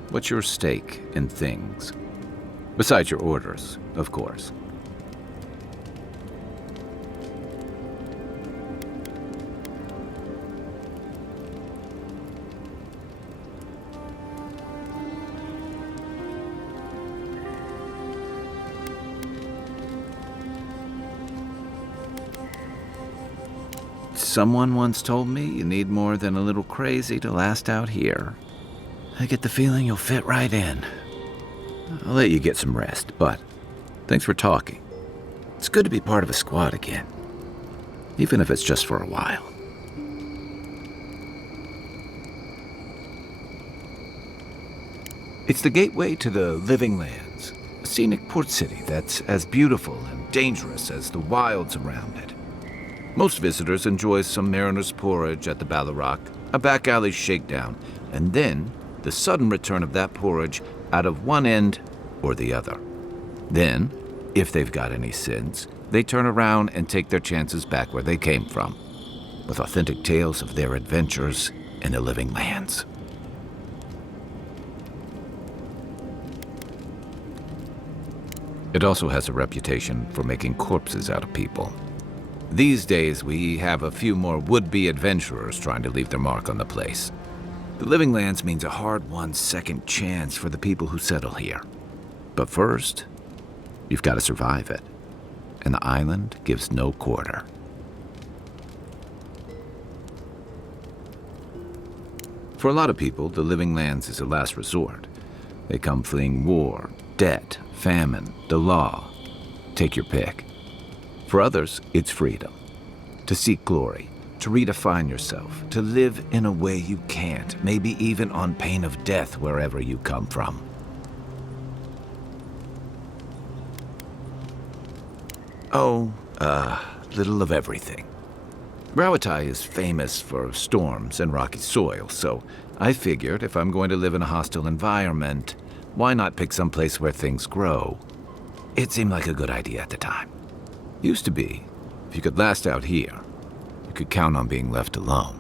What's your stake in things? Besides your orders, of course. Someone once told me you need more than a little crazy to last out here. I get the feeling you'll fit right in. I'll let you get some rest, but thanks for talking. It's good to be part of a squad again, even if it's just for a while. It's the gateway to the Living Lands, a scenic port city that's as beautiful and dangerous as the wilds around it. Most visitors enjoy some mariner's porridge at the Ballarrock, a back alley shakedown, and then the sudden return of that porridge out of one end or the other. Then, If they've got any sins, they turn around and take their chances back where they came from, with authentic tales of their adventures in the living lands. It also has a reputation for making corpses out of people. These days, we have a few more would-be adventurers trying to leave their mark on the place. The living lands means a hard-won second chance for the people who settle here. But first, you've got to survive it, and the island gives no quarter. For a lot of people, the living lands is a last resort. They come fleeing war, debt, famine, the law. Take your pick. For others, it's freedom. To seek glory, to redefine yourself, to live in a way you can't, maybe even on pain of death wherever you come from. Oh, little of everything. Rawatai is famous for storms and rocky soil, so I figured if I'm going to live in a hostile environment, why not pick some place where things grow? It seemed like a good idea at the time. Used to be, if you could last out here, you could count on being left alone.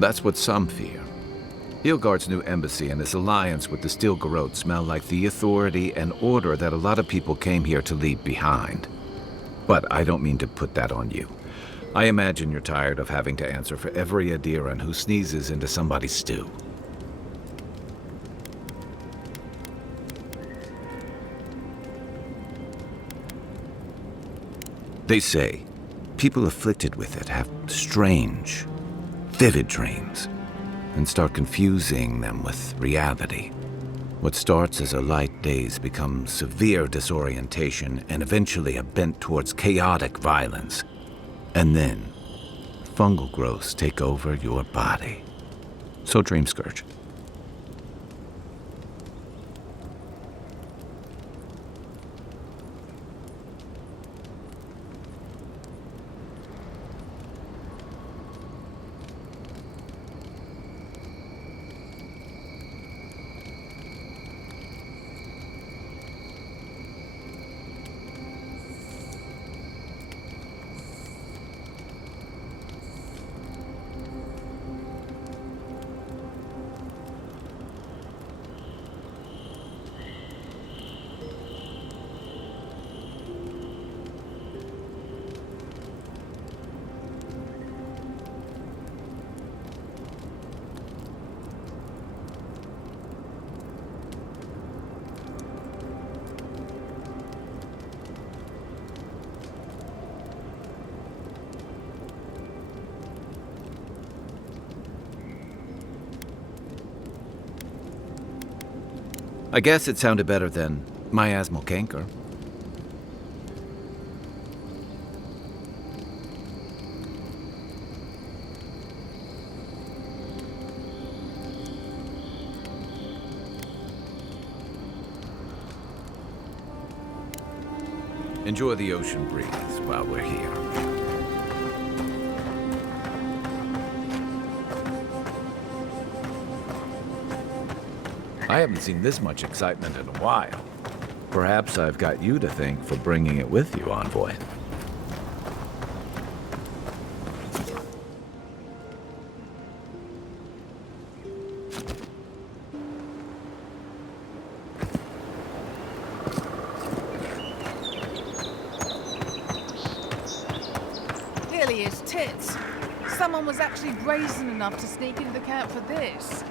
That's what some fear. Hilgard's new embassy and his alliance with the Stilgarrote smell like the authority and order that a lot of people came here to leave behind. But I don't mean to put that on you. I imagine you're tired of having to answer for every Adiran who sneezes into somebody's stew. They say people afflicted with it have strange, vivid dreams and start confusing them with reality. What starts as a light daze becomes severe disorientation and eventually a bent towards chaotic violence. And then, fungal growths take over your body. So Dream Scourge. I guess it sounded better than miasmal canker. Enjoy the ocean breeze while we're here. I haven't seen this much excitement in a while. Perhaps I've got you to thank for bringing it with you, Envoy. Really is tits. Someone was actually brazen enough to sneak into the camp for this.